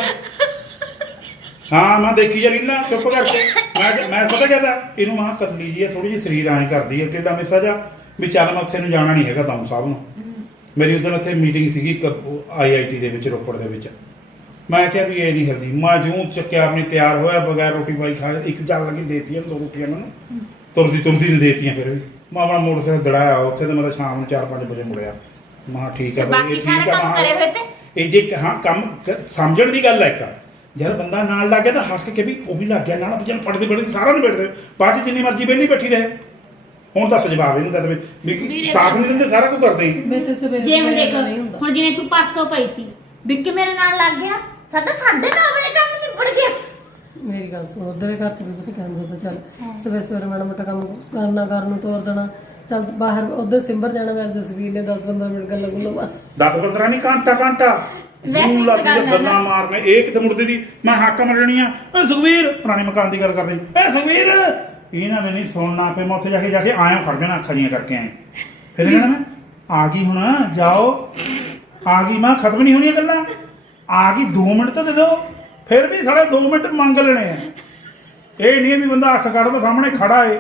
[SPEAKER 3] ਹਾਂ ਮੈਂ ਦੇਖੀ ਜਾ ਰੀਲਾ ਚੁੱਪ ਕਰਕੇ। ਮੈਂ ਪਤਾ ਕਹਿੰਦਾ ਇਹਨੂੰ ਮਹਾ ਕਤਲੀ ਜੀ ਥੋੜੀ ਜਿਹੀ ਸਰੀਰ ਐਂ ਕਰਦੀ ਹੈ ਕਿੱਡਾ ਮਿੱਸਾ ਜਾ ਵੀ ਚੱਲ ਮੈਂ ਉੱਥੇ ਨੂੰ ਜਾਣਾ ਨਹੀਂ ਹੈਗਾ ਦਮ ਸਾਹਿਬ ਨੂੰ। ਮੇਰੀ ਉਦੋਂ ਉੱਥੇ ਮੀਟਿੰਗ ਸੀਗੀ IIT ਦੇ ਵਿੱਚ, ਰੋਪੜ ਦੇ ਵਿੱਚ। ਮੈਂ ਕਿਹਾ ਵੀ ਇਹ ਨਹੀਂ ਹਿਲਦੀ। ਮੈਂ ਜੂੰ ਚੱਕਿਆ ਆਪਣੀ ਤਿਆਰ ਹੋਇਆ ਬਗੈਰ ਰੋਟੀ ਪਾਈ ਖਾਏ, ਇੱਕ ਜੱਗ ਲੱਗੀ ਦੇਤੀਆਂ 2 ਰੋਟੀਆਂ ਮੈਨੂੰ, ਤੁਰਦੀ ਨੇ ਦੇਤੀਆਂ। ਫਿਰ ਵੀ ਮੈਂ ਆਪਣਾ ਮੋਟਰਸਾਈਕਲ ਦੜਾਇਆ ਉੱਥੇ ਤੇ ਮੈਂ ਸ਼ਾਮ ਨੂੰ 4-5 ਵਜੇ ਮੁੜਿਆ। ਮੈਂ ਠੀਕ ਹੈ
[SPEAKER 1] ਬਾਕੀ ਸਾਰੇ ਕੰਮ ਕਰੇ ਹੋਏ ਤੇ
[SPEAKER 3] ਇਹ ਜੇ ਹਾਂ ਕੰਮ ਸਮਝਣ ਦੀ ਗੱਲ ਹੈ। ਇੱਕ ਜਦ ਬੰਦਾ ਨਾਲ ਲੱਗ ਗਿਆ ਤਾਂ ਹੱਕ ਕੇ ਵੀ ਉਹ ਵੀ ਲੱਗ ਗਿਆ ਨਾਲ, ਜਨ ਪੜਦੇ ਬੜੇ ਸਾਰਾ ਨੂੰ ਬੈਠਦੇ ਬਾਅਦ ਚ ਜਿੰਨੀ ਮਰਜ਼ੀ ਵਿਹਲੀ ਬੈਠੀ ਰਹੇ। ਹੁਣ ਦੱਸ ਜਵਾਬ ਇਹਨੂੰ ਦੱਸ ਵੀ ਸਾਥ ਨਹੀਂ ਦਿੰਦੇ, ਸਾਰਾ ਕੁਝ ਕਰਦੇ ਸੀ।
[SPEAKER 1] ਜਿਵੇਂ ਦੇਖ ਹੁਣ ਜਿਵੇਂ ਤੂੰ ਪਰਸੋਂ ਪਈ ਤੀ ਵਿੱਕੀ ਮੇਰੇ ਨਾਲ ਲੱਗ ਗਿਆ, ਸਾਡਾ 9:30 ਵਜੇ ਕੰਮ ਨਿਬੜ ਗਿਆ।
[SPEAKER 2] ਮੇਰੀ ਗੱਲ ਸੁਣ, ਉਧਰ ਦੇ ਘਰ ਚ ਵੀ ਕੋਈ ਕੰਮ ਹੁੰਦਾ, ਚੱਲ ਸਵੇਰੇ ਮਾੜਾ ਮੋਟਾ ਕੰਮ ਕਰਨਾ, ਘਰ ਨੂੰ ਤੋਰ ਦੇਣਾ, ਚੱਲ ਬਾਹਰ ਉਧਰ ਸਿੰਬਰ ਜਾਣਾ। ਮੈਂ ਜਸਵੀਰ ਨੇ 10-15 ਮਿੰਟ ਗੱਲ ਗੁੱਲਵਾ
[SPEAKER 3] 10-15 ਨਹੀਂ ਘੰਟਾ ਜੂੰ ਲੱਗੀ ਗੱਲਾਂ ਮਾਰਨੇ। ਇਹ ਕਿਤੇ ਮੁੜਦੀ ਦੀ ਮੈਂ ਹੱਕ ਮਰਣੀ ਆ। ਸੁਖਵੀਰ ਪੁਰਾਣੇ ਮਕਾਨ ਦੀ ਗੱਲ ਕਰਦੇ, ਸੁਖਵੀਰ ਇਹਨਾਂ ਨੇ ਨਹੀਂ ਸੁਣਨਾ। ਫਿਰ ਮੈਂ ਉੱਥੇ ਜਾ ਕੇ ਆਇਆ ਖੜ ਜਾਣਾ, ਅੱਖਾਂ ਜੀਆਂ ਕਰਕੇ ਆਏ। ਫਿਰ ਇਹਨਾਂ ਨੇ ਆ ਗਈ ਹੁਣ ਜਾਓ, ਆ ਗਈ। ਮੈਂ ਖਤਮ ਨਹੀਂ ਹੋਣੀਆਂ ਗੱਲਾਂ, ਆ ਗਈ 2 ਮਿੰਟ ਤਾਂ ਦੇ ਦਿਓ। ਫਿਰ ਵੀ ਸਾਲੇ 2 ਮਿੰਟ ਮੰਗ ਲੈਣੇ ਆ। ਇਹ ਨਹੀਂ ਵੀ ਬੰਦਾ ਅੱਖ ਕੱਢਦਾ ਸਾਹਮਣੇ ਖੜਾ ਏ।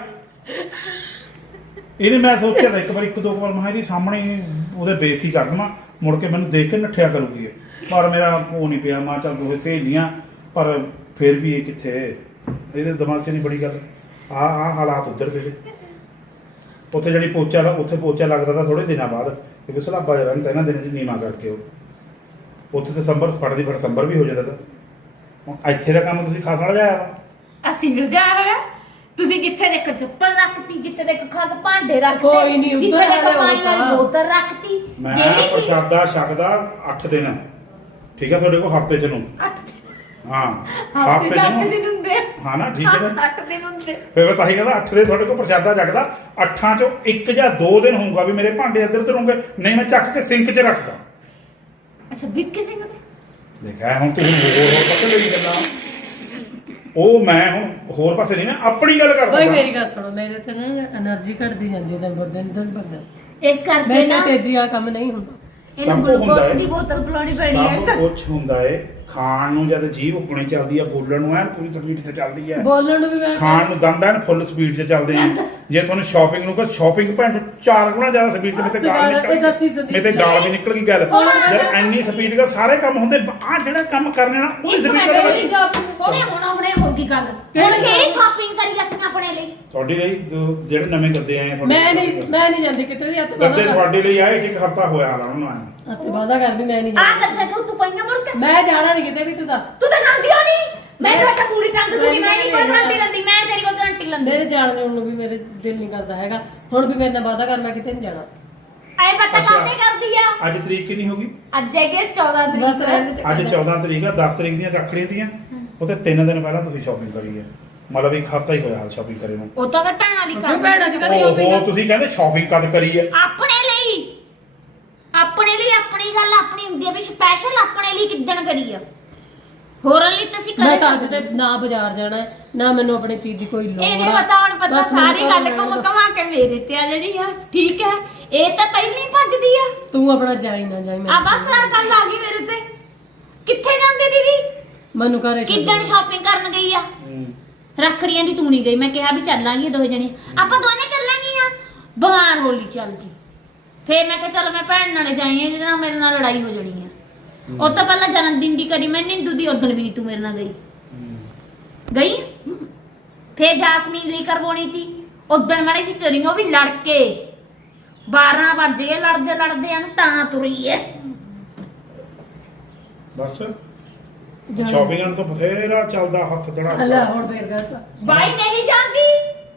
[SPEAKER 3] ਇਹਨੇ ਮੈਂ ਸੋਚਿਆ ਤਾਂ ਇੱਕ ਵਾਰ 1-2 ਵਾਰ ਮੈਂ ਇਹਦੇ ਸਾਹਮਣੇ ਉਹਦੇ ਬੇਇੱਜ਼ਤੀ ਕਰ ਦੇਵਾਂ, ਮੁੜ ਕੇ ਮੈਨੂੰ ਦੇਖ ਕੇ ਨੱਠਿਆ ਕਰੂਗੀ। ਪਰ ਮੇਰਾ ਉਹ ਨਹੀਂ ਪਿਆ। ਮੈਂ ਚੱਲ ਦੋਵੇਂ ਸਹੇਲੀਆਂ ਪਰ ਫਿਰ ਵੀ ਇਹ ਕਿੱਥੇ ਇਹਦੇ ਦਿਮਾਗ 'ਚ ਨਹੀਂ ਬੜੀ ਗੱਲ ਆ ਹਾਲਾਤ ਉੱਧਰ ਦੇ ਉੱਥੇ ਜਿਹੜੀ ਉੱਥੇ ਪੋਚਾ ਲੱਗਦਾ ਤਾਂ ਥੋੜੇ ਦਿਨਾਂ ਬਾਅਦ ਕਿਉਂਕਿ ਸਲਾਬਾ ਜਿਹਾ ਰਹਿੰਦਾ ਇਹਨਾਂ ਦਿਨਾਂ 'ਚ ਨੀਵਾਂ ਕਰਕੇ ਉਹ ਉੱਥੇ ਦਸੰਬਰ ਸਤੰਬਰ ਵੀ ਹੋ ਜਾਂਦਾ ਤਾਂ ਹੁਣ ਇੱਥੇ ਦਾ ਕੰਮ ਤੁਸੀਂ ਖਾਸਾ ਲਿਆਇਆ ਵਾ
[SPEAKER 1] ਅਸੀਂ ਮਿਲ ਜਾ ਹੋਇਆ ਤੁਸੀਂ ਜਿੱਥੇ ਦੇਖ ਚੱਪਲ ਰੱਖਤੀ ਜਿੱਥੇ ਦੇਖ ਖਾ ਕੇ ਭਾਂਡੇ ਰੱਖਤੇ
[SPEAKER 2] ਕੋਈ ਨੀ, ਉੱਧਰ
[SPEAKER 1] ਜਿੱਥੇ ਦੇਖ
[SPEAKER 2] ਵਾਲੇ
[SPEAKER 1] ਪਾਣੀ ਵਾਲੀ
[SPEAKER 2] ਹੋਊਗਾ।
[SPEAKER 1] ਬੋਤਲ ਰੱਖਤੀ
[SPEAKER 3] ਮੈਂ
[SPEAKER 1] ਜਿਹੜੀ ਚੀਜ਼
[SPEAKER 3] ਪ੍ਰਸ਼ਾਦਾ ਛਕਦਾ 8 ਦਿਨ ਠੀਕ ਹੈ ਤੁਹਾਡੇ ਕੋਲ ਹਫਤੇ 'ਚ ਨੂੰ ਹਾਂ
[SPEAKER 1] ਹਫ਼ਤੇ 'ਚ 8
[SPEAKER 3] ਨੂੰ
[SPEAKER 1] ਦਿਨ ਹੁੰਦੇ
[SPEAKER 3] ਹਾਂ ਨਾ ਠੀਕ ਹੈ
[SPEAKER 1] 8 ਦਿਨ ਹੁੰਦੇ
[SPEAKER 3] ਫਿਰ ਮੈਂ ਤਾਂ ਹੀ ਕਹਿੰਦਾ 8 ਦੇ ਤੁਹਾਡੇ ਕੋਲ ਪ੍ਰਸ਼ਾਦਾ ਜਗਦਾ 8 ਚੋਂ 1 ਜਾਂ 2 ਦਿਨ ਹੋਊਗਾ ਵੀ ਮੇਰੇ ਭਾਂਡੇ ਇੱਧਰ ਉੱਧਰ ਹੋਣਗੇ ਨਹੀਂ ਮੈਂ ਚੱਕ ਕੇ ਸਿੰਕ 'ਚ ਰੱਖਦਾ
[SPEAKER 1] ਅੱਛਾ ਬਿਕ ਕਿਸੇ ਨੂੰ
[SPEAKER 3] ਦੇਖਿਆ ਹੁਣ ਤੁਸੀਂ ਹੋਰ ਪਾਸੇ ਲਈ ਗੱਲਾਂ ਉਹ ਮੈਂ ਹੁਣ ਹੋਰ ਪਾਸੇ ਨਹੀਂ ਨਾ ਆਪਣੀ ਗੱਲ ਕਰਦਾ
[SPEAKER 2] ਓਏ ਮੇਰੀ ਗੱਲ ਸੁਣੋ ਮੇਰੇ ਤੇ ਨਾ એનર્ਜੀ ਘਟਦੀ ਜਾਂਦੀ ਹੈ ਦਿਨ ਬਦਨ
[SPEAKER 1] ਇਸ ਕਰਕੇ
[SPEAKER 2] ਮੈਂ
[SPEAKER 1] ਨਾ
[SPEAKER 2] ਤਾਂ ਤੇਜ਼ੀ ਵਾਲਾ ਕੰਮ ਨਹੀਂ ਹੁੰਦਾ
[SPEAKER 1] ਇਹਨੂੰ
[SPEAKER 3] ਸਭ ਕੁਝ ਹੁੰਦਾ
[SPEAKER 1] ਗਲੂਕੋਸ
[SPEAKER 3] ਹੈ।
[SPEAKER 1] ਦੀ ਬੋਤਲ ਪਿਲਾਉਣੀ ਪੈਣੀ ਹੈ
[SPEAKER 3] ਸਭ ਕੁਝ ਹੁੰਦਾ ਏ ਖਾਣ ਨੂੰ ਜਦ ਜੀਭ ਉੱਪਣੇ ਚੱਲਦੀ ਆ ਬੋਲਣ ਨੂੰ ਐਨ ਪੂਰੀ ਸਪੀਡ 'ਤੇ ਚੱਲਦੀ ਆ
[SPEAKER 2] ਬੋਲਣ ਨੂੰ ਵੀ ਮੈਂ
[SPEAKER 3] ਖਾਣ ਨੂੰ ਦੰਦ ਐਨ ਫੁੱਲ ਸਪੀਡ 'ਤੇ ਚੱਲਦੇ ਆ ਜੇ ਤੁਹਾਨੂੰ ਸ਼ਾਪਿੰਗ ਨੂੰ ਕੋ ਸ਼ਾਪਿੰਗ ਭੈਣ 4 ਗੁਣਾ ਜ਼ਿਆਦਾ ਸਪੀਡ 'ਤੇ ਮੇਰੇ ਤੇ ਗਾਲ ਨਿਕਲ ਗਈ ਮੇਰੇ ਤੇ ਗਾਲ ਵੀ ਨਿਕਲ ਗਈ ਗੱਲ ਜਦ ਐਨੀ ਸਪੀਡ 'ਤੇ ਸਾਰੇ ਕੰਮ ਹੁੰਦੇ ਆ ਜਿਹੜਾ ਕੰਮ ਕਰਨੇ ਨਾ ਉਹਦੀ ਸਪੀਡ
[SPEAKER 2] ਮੇਰੀ
[SPEAKER 3] 'ਤੇ
[SPEAKER 2] job
[SPEAKER 1] ਹੁਣੇ ਹੋਗੀ ਗੱਲ ਹੁਣ ਕਿਹੜੀ ਸ਼ਾਪਿੰਗ ਕਰੀ ਅਸੀਂ ਆਪਣੇ ਲਈ
[SPEAKER 3] ਤੁਹਾਡੇ ਲਈ ਜਿਹੜੇ ਨਵੇਂ ਗੱਦੇ ਆਏ ਆ
[SPEAKER 2] ਮੈਂ ਨਹੀਂ ਜਾਂਦੀ ਕਿਤੇ ਵੀ ਹੱਥ
[SPEAKER 3] ਗੱਦੇ
[SPEAKER 2] ਬਾਂਦਾ
[SPEAKER 3] ਤੁਹਾਡੇ ਲਈ ਆਏ ਇੱਕ ਹਫਤਾ ਹੋਇਆ ਆਲਾ ਉਹਨੂੰ ਆਇਆ
[SPEAKER 2] ਹੱਥ ਬਾਂਦਾ ਕਰ ਵੀ ਮੈਂ ਨਹੀਂ
[SPEAKER 1] ਆ
[SPEAKER 2] ਜਾਂਦੀ
[SPEAKER 1] ਕਰਦੇ ਤੂੰ ਪਈਆਂ ਮੁੜ ਕੇ
[SPEAKER 2] ਮੈਂ ਜਾਣਾ ਨਹੀਂ ਕਿਤੇ ਵੀ ਤੂੰ ਦੱਸ
[SPEAKER 1] ਤੂੰ ਤਾਂ ਜਾਂਦੀ ਹੋ ਨਹੀਂ ਮੈਂ ਤਾਂ ਕਸੂਰੀ ਟੰਗ ਦੂਗੀ ਮੈਂ ਨਹੀਂ ਕੋਈ ਗਰੰਟੀ ਲੈਂਦੀ ਮੈਂ ਤੇਰੀ ਕੋਈ ਗਰੰਟੀ ਲੈਂਦੀ
[SPEAKER 2] ਮੇਰੇ ਜਾਣ ਨੂੰ ਵੀ ਮੇਰੇ ਦਿਲ ਨਹੀਂ ਕਰਦਾ ਹੈਗਾ ਹੁਣ ਵੀ ਮੇਰੇ ਨਾਲ ਵਾਦਾ ਕਰ ਮੈਂ ਕਿਤੇ ਨਹੀਂ ਜਾਣਾ
[SPEAKER 1] ਐ ਪਤਾ ਕਾਹਦੇ ਕਰਦੀ ਆ
[SPEAKER 3] ਅੱਜ ਤਰੀਕ ਕਿੰਨੀ ਹੋ ਗਈ
[SPEAKER 1] ਅੱਜ ਹੈਗੇ 14
[SPEAKER 2] ਬਸ
[SPEAKER 1] ਤਰੀਕ
[SPEAKER 2] ਰਹਿਣ ਦੇ
[SPEAKER 3] ਅੱਜ 14 ਤਰੀਕ ਆ 10 ਤਰੀਕ ਦੀਆਂ ਰੱਖੜੀਆਂ ਤੀਆਂ ਉਹ ਤੇ 3 ਦਿਨ ਪਹਿਲਾਂ ਤੁਸੀਂ ਸ਼ਾਪਿੰਗ ਕਰੀ ਹੈ ਮਤਲਬ ਇੱਕ ਹਫਤਾ ਹੀ ਹੋਇਆ ਸ਼ਾਪਿੰਗ ਕਰੇ ਨੂੰ
[SPEAKER 1] ਉਹ ਤਾਂ ਫਿਰ ਭੈਣਾਂ ਲਈ
[SPEAKER 2] ਕਿਉਂ
[SPEAKER 1] ਕਰ
[SPEAKER 2] ਭੈਣਾਂ ਦੀ ਕਦੇ
[SPEAKER 3] ਉਹ
[SPEAKER 2] ਸ਼ੋਪਿੰਗ
[SPEAKER 3] ਤੁਸੀਂ ਕਹਿੰਦੇ ਸ਼ਾਪਿੰਗ ਕਦ ਕਰੀ ਹੈ
[SPEAKER 1] ਆਪਣੇ ਲਈ ਆਪਣੀ ਗੱਲ ਆਪਣੀ ਹੁੰਦੀ ਆ ਵੀ ਸਪੈਸ਼ਲ ਆਪਣੇ ਲਈ ਕਿੱਦਣ ਕਰੀ ਆ ਹੋਰਾਂ ਲਈ ਤਾਂ ਅਸੀਂ
[SPEAKER 2] ਮੈਂ
[SPEAKER 1] ਕਰੇ
[SPEAKER 2] ਤਾਂ ਅੱਜ ਤੇ ਨਾ ਬਾਜ਼ਾਰ ਜਾਣਾ ਹੈ, ਨਾ ਮੈਨੂੰ ਆਪਣੀ ਚੀਜ਼ ਦੀ ਕੋਈ ਲੋੜ
[SPEAKER 1] ਇਹ ਨਹੀਂ ਪਤਾ ਹੁਣ ਪਤਾ
[SPEAKER 2] ਬਸ ਮੈਨੂੰ
[SPEAKER 1] ਸਾਰੀ ਗੱਲ
[SPEAKER 2] ਘਰੋਂ
[SPEAKER 1] ਘੁੰਮ
[SPEAKER 2] ਲੈ
[SPEAKER 1] ਘਮਾ ਕੇ ਮੇਰੇ ਤੇ ਆ ਜਿਹੜੀ ਆ ਠੀਕ ਹੈ ਇਹ ਤਾਂ ਪਹਿਲਾਂ ਹੀ ਭੱਜਦੀ ਆ
[SPEAKER 2] ਤੂੰ ਆਪਣਾ ਜਾਈ ਨਾ ਜਾਈ
[SPEAKER 1] ਆ ਬਸ ਆ ਗੱਲ ਆ ਗਈ ਮੇਰੇ ਤੇ ਕਿੱਥੇ ਜਾਂਦੀ ਦੀਦੀ
[SPEAKER 2] ਮੈਨੂੰ ਘਰੇ ਛੱਡ
[SPEAKER 1] ਕਿੱਦਣ ਸ਼ਾਪਿੰਗ ਕਰਨ ਗਈ ਆ ਰੱਖੜੀਆਂ ਦੀ ਤੂੰ ਨਹੀਂ ਗਈ ਮੈਂ ਕਿਹਾ ਵੀ ਚੱਲਾਂਗੇ ਦੋਵੇਂ ਜਣੇ ਆਪਾਂ ਦੋਨੇ ਚੱਲਾਂਗੀਆਂ ਬਿਮਾਰ ਹੋ ਲਈ ਚੱਲ ਜੀ ਫੇਰ ਮੈਂ ਕਿਹਾ ਚੱਲ ਮੈਂ ਭੈਣ ਨਾਲ ਜਾਈਏ ਜਿਹਦੇ ਨਾਲ ਮੇਰੇ ਨਾਲ ਲੜਾਈ ਹੋ ਜਾਣੀ ਆ ਉਹ ਤਾਂ ਪਹਿਲਾਂ ਜਨਮ ਦਿਨ ਦੀ ਕਰੀ ਮੈਂ ਨਿੰਦੂ ਦੀ ਉਦੋਂ ਵੀ ਨਹੀਂ ਤੂੰ ਮੇਰੇ ਨਾਲ ਗਈ ਫੇਰ ਜਾਸਮੀਨ ਲਈ ਕਰਵਾਉਣੀ ਸੀ ਉਦੋਂ ਮਾੜੀ ਜਿਹੀ ਚੋਰੀ ਉਹ ਵੀ ਲੜ ਕੇ 12 ਵਜੇ ਲੜਦੇ ਆ ਤਾਂ ਤੁਰੀ ਐ
[SPEAKER 3] ਬਸ
[SPEAKER 2] ਜਾਣਾ।
[SPEAKER 3] ਸ਼ਾਪਿੰਗ ਤੋਂ ਬਥੇਰਾ ਚੱਲਦਾ ਹੱਥ
[SPEAKER 2] ਲੈ
[SPEAKER 3] ਜੜਾ
[SPEAKER 2] ਹੁਣ ਫੇਰ ਕਰਤਾ
[SPEAKER 1] ਬਾਈ ਨਹੀਂ ਜਾਂਦੀ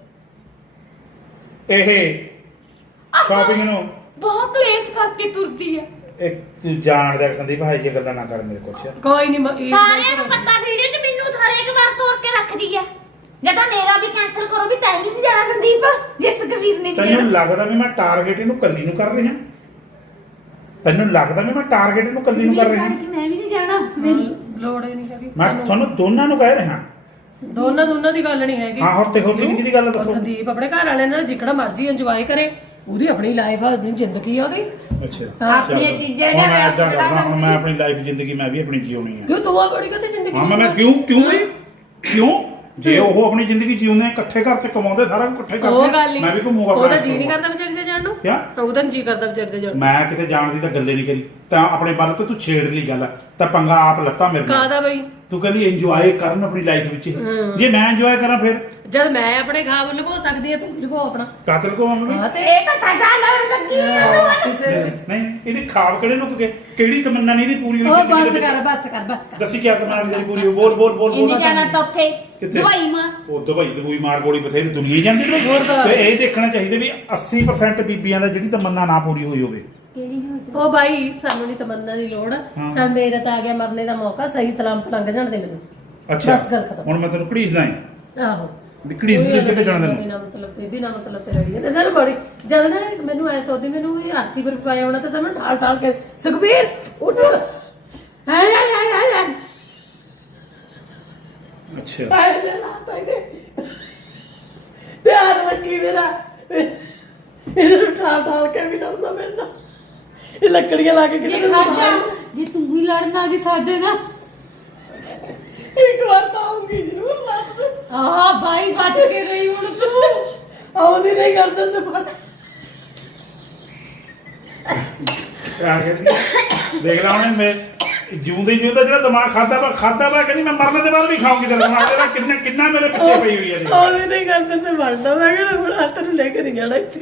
[SPEAKER 3] ਇਹ ਸ਼ਾਪਿੰਗ ਨੂੰ
[SPEAKER 1] ਬਹੁਤ ਕਲੇਸ਼ ਕਰਕੇ ਤੁਰਦੀ ਐ
[SPEAKER 3] ਇੱਕ ਤੂੰ ਜਾਣ ਦਾ ਕਹਿੰਦੀ ਭਾਈ ਇਹ ਗੱਲਾਂ ਨਾ ਕਰ ਮੇਰੇ ਕੁਛ
[SPEAKER 2] ਕੋਈ ਨਹੀਂ
[SPEAKER 1] ਸਾਰਿਆਂ ਨੂੰ ਪਤਾ ਵੀਡੀਓ 'ਚ ਮੈਨੂੰ ਥਾਰੇ ਇੱਕ ਵਾਰ ਤੋੜ ਕੇ ਰੱਖਦੀ ਐ ਜਦੋਂ ਮੇਰਾ ਵੀ ਕੈਨਸਲ ਕਰੋ ਵੀ ਤਾਂ ਹੀ ਨਹੀਂ ਜਾਣਾ ਸੰਦੀਪ ਜਿਸ ਕਬੀਰ ਨੇ ਨਹੀਂ
[SPEAKER 3] ਤੈਨੂੰ ਲੱਗਦਾ ਵੀ ਮੈਂ ਟਾਰਗੇਟ ਇਹਨੂੰ ਕੱਲੀ ਨੂੰ ਕਰ ਰਿਹਾ ਤੈਨੂੰ ਲੱਗਦਾ ਵੀ ਮੈਂ ਟਾਰਗੇਟ ਇਹਨੂੰ ਕੱਲੀ ਨੂੰ ਕਰ ਰਿਹਾ
[SPEAKER 1] ਕਿ ਮੈਂ ਵੀ ਨਹੀਂ ਜਾਣਾ ਮੇਰੀ
[SPEAKER 2] ਲੋੜ ਹੀ ਨਹੀਂ ਕਰੀ
[SPEAKER 3] ਮੈਂ ਤੁਹਾਨੂੰ ਦੋਨਾਂ ਨੂੰ ਕਹਿ ਰਿਹਾ
[SPEAKER 2] ਦੋਨਾਂ ਦੀ ਗੱਲ ਨਹੀਂ ਹੈਗੀ
[SPEAKER 3] ਹਾਂ ਹੋਰ ਤੇ ਹੋਰ ਕਿਹਦੀ ਗੱਲ ਦੱਸੋ
[SPEAKER 2] ਸੰਦੀਪ ਆਪਣੇ ਘਰ ਵਾਲਿਆਂ ਨਾਲ ਜਿਕੜਾ ਮਰਜ਼ੀ ਇੰਜੋਏ ਕਰੇ ਉਹਦੀ ਆਪਣੀ ਲਾਈਫ ਆ ਆਪਣੀ ਜ਼ਿੰਦਗੀ ਆ ਉਹਦੀ
[SPEAKER 3] ਅੱਛਾ
[SPEAKER 1] ਆਪਣੀਆਂ ਚੀਜ਼ਾਂ
[SPEAKER 3] ਹੁਣ ਮੈਂ
[SPEAKER 1] ਲਿਆ
[SPEAKER 3] ਏਦਾਂ ਕਰਦਾ ਹੁਣ ਮੈਂ ਆਪਣੀ ਲਾਈਫ ਜ਼ਿੰਦਗੀ ਮੈਂ ਵੀ ਆਪਣੀ ਜਿਉਣੀ ਹੈ
[SPEAKER 2] ਕਿਉਂ ਤੂੰ ਆ ਬੜੀ ਕਦੇ ਜ਼ਿੰਦਗੀ
[SPEAKER 3] ਹਾਂ ਮੈਂ ਕਿਉਂ ਬਈ ਕਿਉਂ ਜੇ ਉਹ ਆਪਣੀ ਜ਼ਿੰਦਗੀ ਜਿਉਂਦੇ ਇਕੱਠੇ ਘਰ ਚ ਕਮਾਉਂਦੇ ਸਾਰਾ ਕੁਝ ਇਕੱਠੇ
[SPEAKER 2] ਉਹ ਗੱਲ
[SPEAKER 3] ਕਰਦੇ
[SPEAKER 2] ਨਹੀਂ
[SPEAKER 3] ਮੈਂ ਵੀ ਘੁੰਮੂਗਾ
[SPEAKER 2] ਉਹਦਾ ਜੀ ਨਹੀਂ ਕਰਦਾ ਵਿਚਾਰੀ ਦੇ ਜਾਣ ਨੂੰ
[SPEAKER 3] ਕਿਆ
[SPEAKER 2] ਉਹਦਾ ਜੀ ਕਰਦਾ ਵਿਚਾਰੀ ਦੇ ਜਾਣ ਨੂੰ।
[SPEAKER 3] ਮੈਂ ਕਿਤੇ ਜਾਣ ਦੀ ਤਾਂ ਗੱਲੇ ਨਹੀਂ ਕਰੀ ਤਾਂ ਆਪਣੇ ਵੱਲ ਤੇ ਤੂੰ ਛੇੜ ਲਈ ਗੱਲ ਤਾਂ ਪੰਗਾ ਆਪ ਲੱਤਾ ਮੇਰੇ ਨਾਲ
[SPEAKER 2] ਕਾਹਦਾ ਬਈ
[SPEAKER 3] ਤੂੰ ਕਹਿੰਦੀ ਇੰਜੋਏ ਕਰਨ ਆਪਣੀ ਲਾਈਫ ਵਿੱਚ ਜੇ ਮੈਂ ਇੰਜੋਏ ਕਰਾਂ ਫਿਰ
[SPEAKER 2] ਜਦ ਮੈਂ ਆਪਣੇ ਖਾਬ ਲੁਕੋ ਸਕਦੀ ਆ ਤੂੰ ਲੁਕੋ ਆਪਣਾ
[SPEAKER 3] ਕਾਤਲ ਕੋ ਆਉਣਗੇ
[SPEAKER 2] ਹਾਂ ਤੇ
[SPEAKER 1] ਇਹ ਤਾਂ ਸਜ਼ਾ ਲੈਣ ਲੱਗੀ ਆ
[SPEAKER 2] ਕਿਸੇ
[SPEAKER 3] ਨਹੀਂ ਇਹਦੀ ਖਾਬ ਕਿਹੜੇ ਲੁਕ ਗਏ ਕਿਹੜੀ ਤਮੰਨਾ ਨਹੀਂ ਇਹਦੀ ਪੂਰੀ ਹੋਈ
[SPEAKER 2] ਉਹ
[SPEAKER 3] ਜ਼ਿੰਦਗੀ ਦੇ
[SPEAKER 2] ਬਸ
[SPEAKER 3] ਵਿੱਚ?
[SPEAKER 2] ਕਰ
[SPEAKER 3] ਦੱਸੀ ਕਿਆ ਤਮੰਨਾ ਤੇਰੀ ਪੂਰੀ ਹੋਈ? ਬੋਲ
[SPEAKER 1] ਇਹਨੇ ਜਾਣਾ ਤਾਂ ਉੱਥੇ
[SPEAKER 3] ਕਿੱਥੇ?
[SPEAKER 1] ਦਵਾਈ ਮਾਂ
[SPEAKER 3] ਉਹ ਦਵਾਈ ਦਵਾਈ ਮਾਰ ਗੋਲੀ ਬਥੇਰੀ ਦੁਨੀਆ ਹੀ ਜਾਂਦੀ ਨੇ
[SPEAKER 2] ਹੋਰ ਤਾਂ।
[SPEAKER 3] ਤੇ ਇਹ ਦੇਖਣਾ ਚਾਹੀਦਾ ਵੀ 80% ਬੀਬੀਆਂ ਦਾ ਜਿਹੜੀ ਤਮੰਨਾ ਨਾ ਪੂਰੀ ਹੋਈ ਹੋਵੇ
[SPEAKER 1] ਕਿਹੜੀ ਹੋ
[SPEAKER 2] ਉਹ ਬਾਈ ਸਾਨੂੰ ਨਹੀਂ ਤਮੰਨਾ ਦੀ ਲੋੜ
[SPEAKER 3] ਹਾਂ।
[SPEAKER 2] ਸਾਨੂੰ ਮੇਰੇ ਤਾਂ ਆ ਗਿਆ ਮਰਨੇ ਦਾ ਮੌਕਾ ਸਹੀ ਸਲਾਮਤ ਲੰਘ ਜਾਣ ਦੇ ਮੈਨੂੰ
[SPEAKER 3] ਅੱਛਾ
[SPEAKER 2] ਬਸ ਗੱਲ ਖਤਮ।
[SPEAKER 3] ਹੁਣ ਮੈਂ ਤੈਨੂੰ ਘੜੀਸਦਾ ਹਾਂ
[SPEAKER 2] ਆਹੋ
[SPEAKER 3] ਘੜੀਸ ਕੇ ਕਿੱਥੇ ਜਾਣਾ ਤੈਨੂੰ
[SPEAKER 2] ਬਿਨਾ ਮਤਲਬ ਤੇ ਬਿਨਾ ਮਤਲਬ ਤੇ ਲੜੀ ਤੇ ਨਾਲ ਬੜੀ ਜਦ ਨਾ ਮੈਨੂੰ ਐ ਸੋਚਦੀ ਮੈਨੂੰ ਇਹ ਆਰਤੀ ਪਰ ਪਾਇਆ ਹੋਣਾ ਤਾਂ ਮੈਂ ਢਾਲ ਕੇ ਸੁਖਬੀਰ ਉੱਠ ਹਾਏ ਹਾਏ ਹਾਏ ਹਾਏ
[SPEAKER 3] ਅੱਛਾ
[SPEAKER 2] ਹਾਏ ਜੇ ਲਾਤਾ ਇਹਦੇ ਪਿਆਰ ਰੱਖੀ ਮੇਰਾ ਇਹਨੂੰ ਢਾਲ ਕੇ ਵੀ ਲੜਦਾ ਮੇਰੇ ਨਾਲ ਇਹ ਲੱਕੜੀਆਂ ਲਾ ਕੇ ਕਿਤੇ
[SPEAKER 1] ਜੇ ਤੂੰ ਹੀ ਲੜਨ ਆ ਗਈ ਸਾਡੇ ਨਾਲ
[SPEAKER 2] ਇੱਕ ਵਾਰ ਤਾਂ ਆਉਂਗੀ ਜ਼ਰੂਰ ਲੱਤ
[SPEAKER 1] ਆਹ ਬਾਈ ਬਚ ਕੇ ਰਹੀ ਹੁਣ ਤੂੰ
[SPEAKER 2] ਆਉਂਦੀ ਨਹੀਂ ਗਰਦਨ ਤੇ ਫੜ
[SPEAKER 3] ਆ ਕੇ ਦੇਖ ਲਾ ਉਹਨੇ ਜਿਉਂਦੇ ਜਿਹੜਾ ਦਿਮਾਗ ਖਾਦਾ ਵਾ ਕਹਿੰਦੀ ਮੈਂ ਮਰਨ ਦੇ ਬਾਅਦ ਵੀ ਖਾਉਂਗੀ ਤੇਰਾ ਦਿਮਾਗ ਤੇਰਾ ਕਿੰਨਾ ਮੇਰੇ ਪਿੱਛੇ ਪਈ ਹੋਈ ਹੈ
[SPEAKER 2] ਉਹਦੇ ਨਹੀਂ ਕਰਦੇ ਤੇ ਬਣਦਾ ਮੈਂ ਕਿਹੜਾ ਹੁਣ ਹੱਥ ਨੂੰ ਲੈ ਕੇ ਨਹੀਂ ਜਾਣਾ ਇੱਥੇ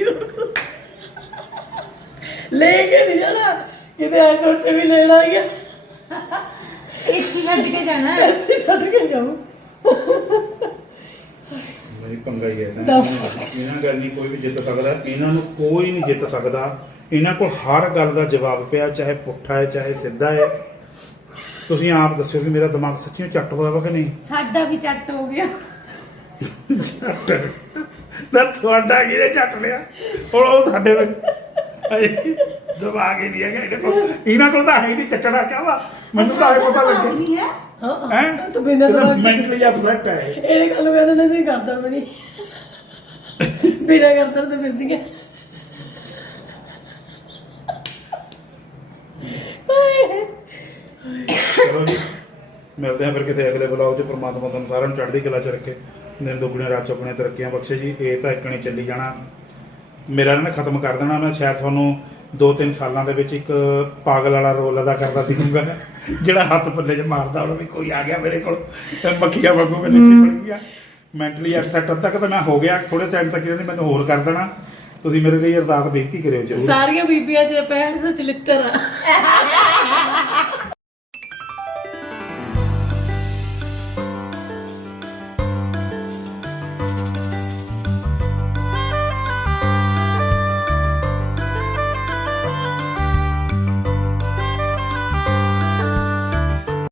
[SPEAKER 2] ਲੈ ਕੇ ਨਹੀਂ ਜਾਣਾ ਕਿਤੇ ਐ ਸੋਚੇ ਵੀ ਲੈਣਾ ਹੀ ਆ
[SPEAKER 1] ਇੱਥੇ ਛੱਡ ਕੇ ਜਾਣਾ
[SPEAKER 2] ਇੱਥੇ ਛੱਡ ਕੇ ਜਾਊ
[SPEAKER 3] ਨਹੀਂ ਪੰਗਾ ਹੀ ਹੈ ਇਹਨਾਂ ਗੱਲ ਨਹੀਂ ਕੋਈ ਵੀ ਜਿੱਤ ਸਕਦਾ ਇਹਨਾਂ ਨੂੰ ਕੋਈ ਨਹੀਂ ਜਿੱਤ ਸਕਦਾ ਇਹਨਾਂ ਕੋਲ ਹਰ ਗੱਲ ਦਾ ਜਵਾਬ ਪਿਆ ਚਾਹੇ ਪੁੱਠਾ ਹੈ ਚਾਹੇ ਸਿੱਧਾ ਹੈ ਤੁਸੀਂ ਆਪ ਦੱਸੋ ਕਿ ਮੇਰਾ ਦਿਮਾਗ ਸੱਚੀਓ ਚੱਟ ਹੋਇਆ ਵਾ ਕਿ ਨਹੀਂ
[SPEAKER 1] ਸਾਡਾ ਵੀ ਚੱਟ ਹੋ ਗਿਆ
[SPEAKER 3] ਚੱਟ ਨਾ ਤੁਹਾਡਾ ਕਿਹਦੇ ਚੱਟ ਲਿਆ ਹੁਣ ਉਹ ਸਾਡੇ ਦਿਮਾਗ ਹੀ ਨਹੀਂ ਹੈਗਾ ਇਹਨਾਂ ਕੋਲ ਤਾਂ ਹੈ ਹੀ ਨਹੀਂ ਚੱਟਣਾ ਕਿਆ ਵਾ ਮੈਨੂੰ ਤਾਂ ਇਹ ਪਤਾ ਲੱਗਿਆ
[SPEAKER 1] ਨਹੀਂ ਹੈ
[SPEAKER 2] ਹਾਂ ਤੂੰ ਬਿਨਾਂ ਦਿਮਾਗ
[SPEAKER 3] ਮੈਂਟਲੀ ਅਪਸੈਟ ਹੈ
[SPEAKER 2] ਇਹ ਗੱਲ ਕਹਿੰਦੇ ਨਹੀਂ ਕਰਦਾ ਬਣੀ ਬਿਨਾਂ ਕਰਦਾ ਤੇ ਫਿਰਦੀਆਂ
[SPEAKER 3] ਚਲੋ ਜੀ ਮਿਲਦੇ ਹਾਂ ਫਿਰ ਕਿਤੇ ਅਗਲੇ ਬਲੌਗ 'ਚ ਪ੍ਰਮਾਤਮਾ ਤੁਹਾਨੂੰ ਸਾਰਿਆਂ ਨੂੰ ਚੜ੍ਹਦੀ ਕਲਾ 'ਚ ਰੱਖੇ ਦਿਨ ਦੁਗਣੀਆਂ ਰਾਤ ਚੌਗਣੀਆਂ ਤਰੱਕੀਆਂ ਬਖਸ਼ੇ ਜੀ ਇਹ ਤਾਂ ਇੱਕਣੀ ਚੱਲੀ ਜਾਣਾ ਮੇਰਾ ਇਹਨਾਂ ਨੇ ਖਤਮ ਕਰ ਦੇਣਾ ਮੈਂ ਸ਼ਾਇਦ ਤੁਹਾਨੂੰ 2-3 ਸਾਲਾਂ ਦੇ ਵਿੱਚ ਇੱਕ ਪਾਗਲ ਵਾਲਾ ਰੋਲ ਅਦਾ ਕਰਦਾ ਦਿਖੂਗਾ ਜਿਹੜਾ ਹੱਥ ਪੱਲੇ 'ਚ ਮਾਰਦਾ ਉਹਨਾਂ ਵੀ ਕੋਈ ਆ ਗਿਆ ਮੇਰੇ ਕੋਲ ਮੱਖੀਆਂ ਵਾਂਗੂ ਮੈਨੂੰ ਚਿਪੜ ਗਿਆ ਮੈਂਟਲੀ ਅਪਸੈਟ ਤੱਕ ਤਾਂ ਮੈਂ ਹੋ ਗਿਆ ਥੋੜੇ ਟਾਈਮ ਤੱਕ ਇਹਨਾਂ ਨੇ ਮੈਨੂੰ ਹੋਰ ਕਰ ਦੇਣਾ ਤੁਸੀਂ ਮੇਰੇ ਲਈ ਅਰਦਾਸ ਬੇਨਤੀ ਕਰਿਓ ਜ਼ਰੂਰ
[SPEAKER 2] ਸਾਰੀਆਂ ਬੀਬੀਆਂ ਚ 65 74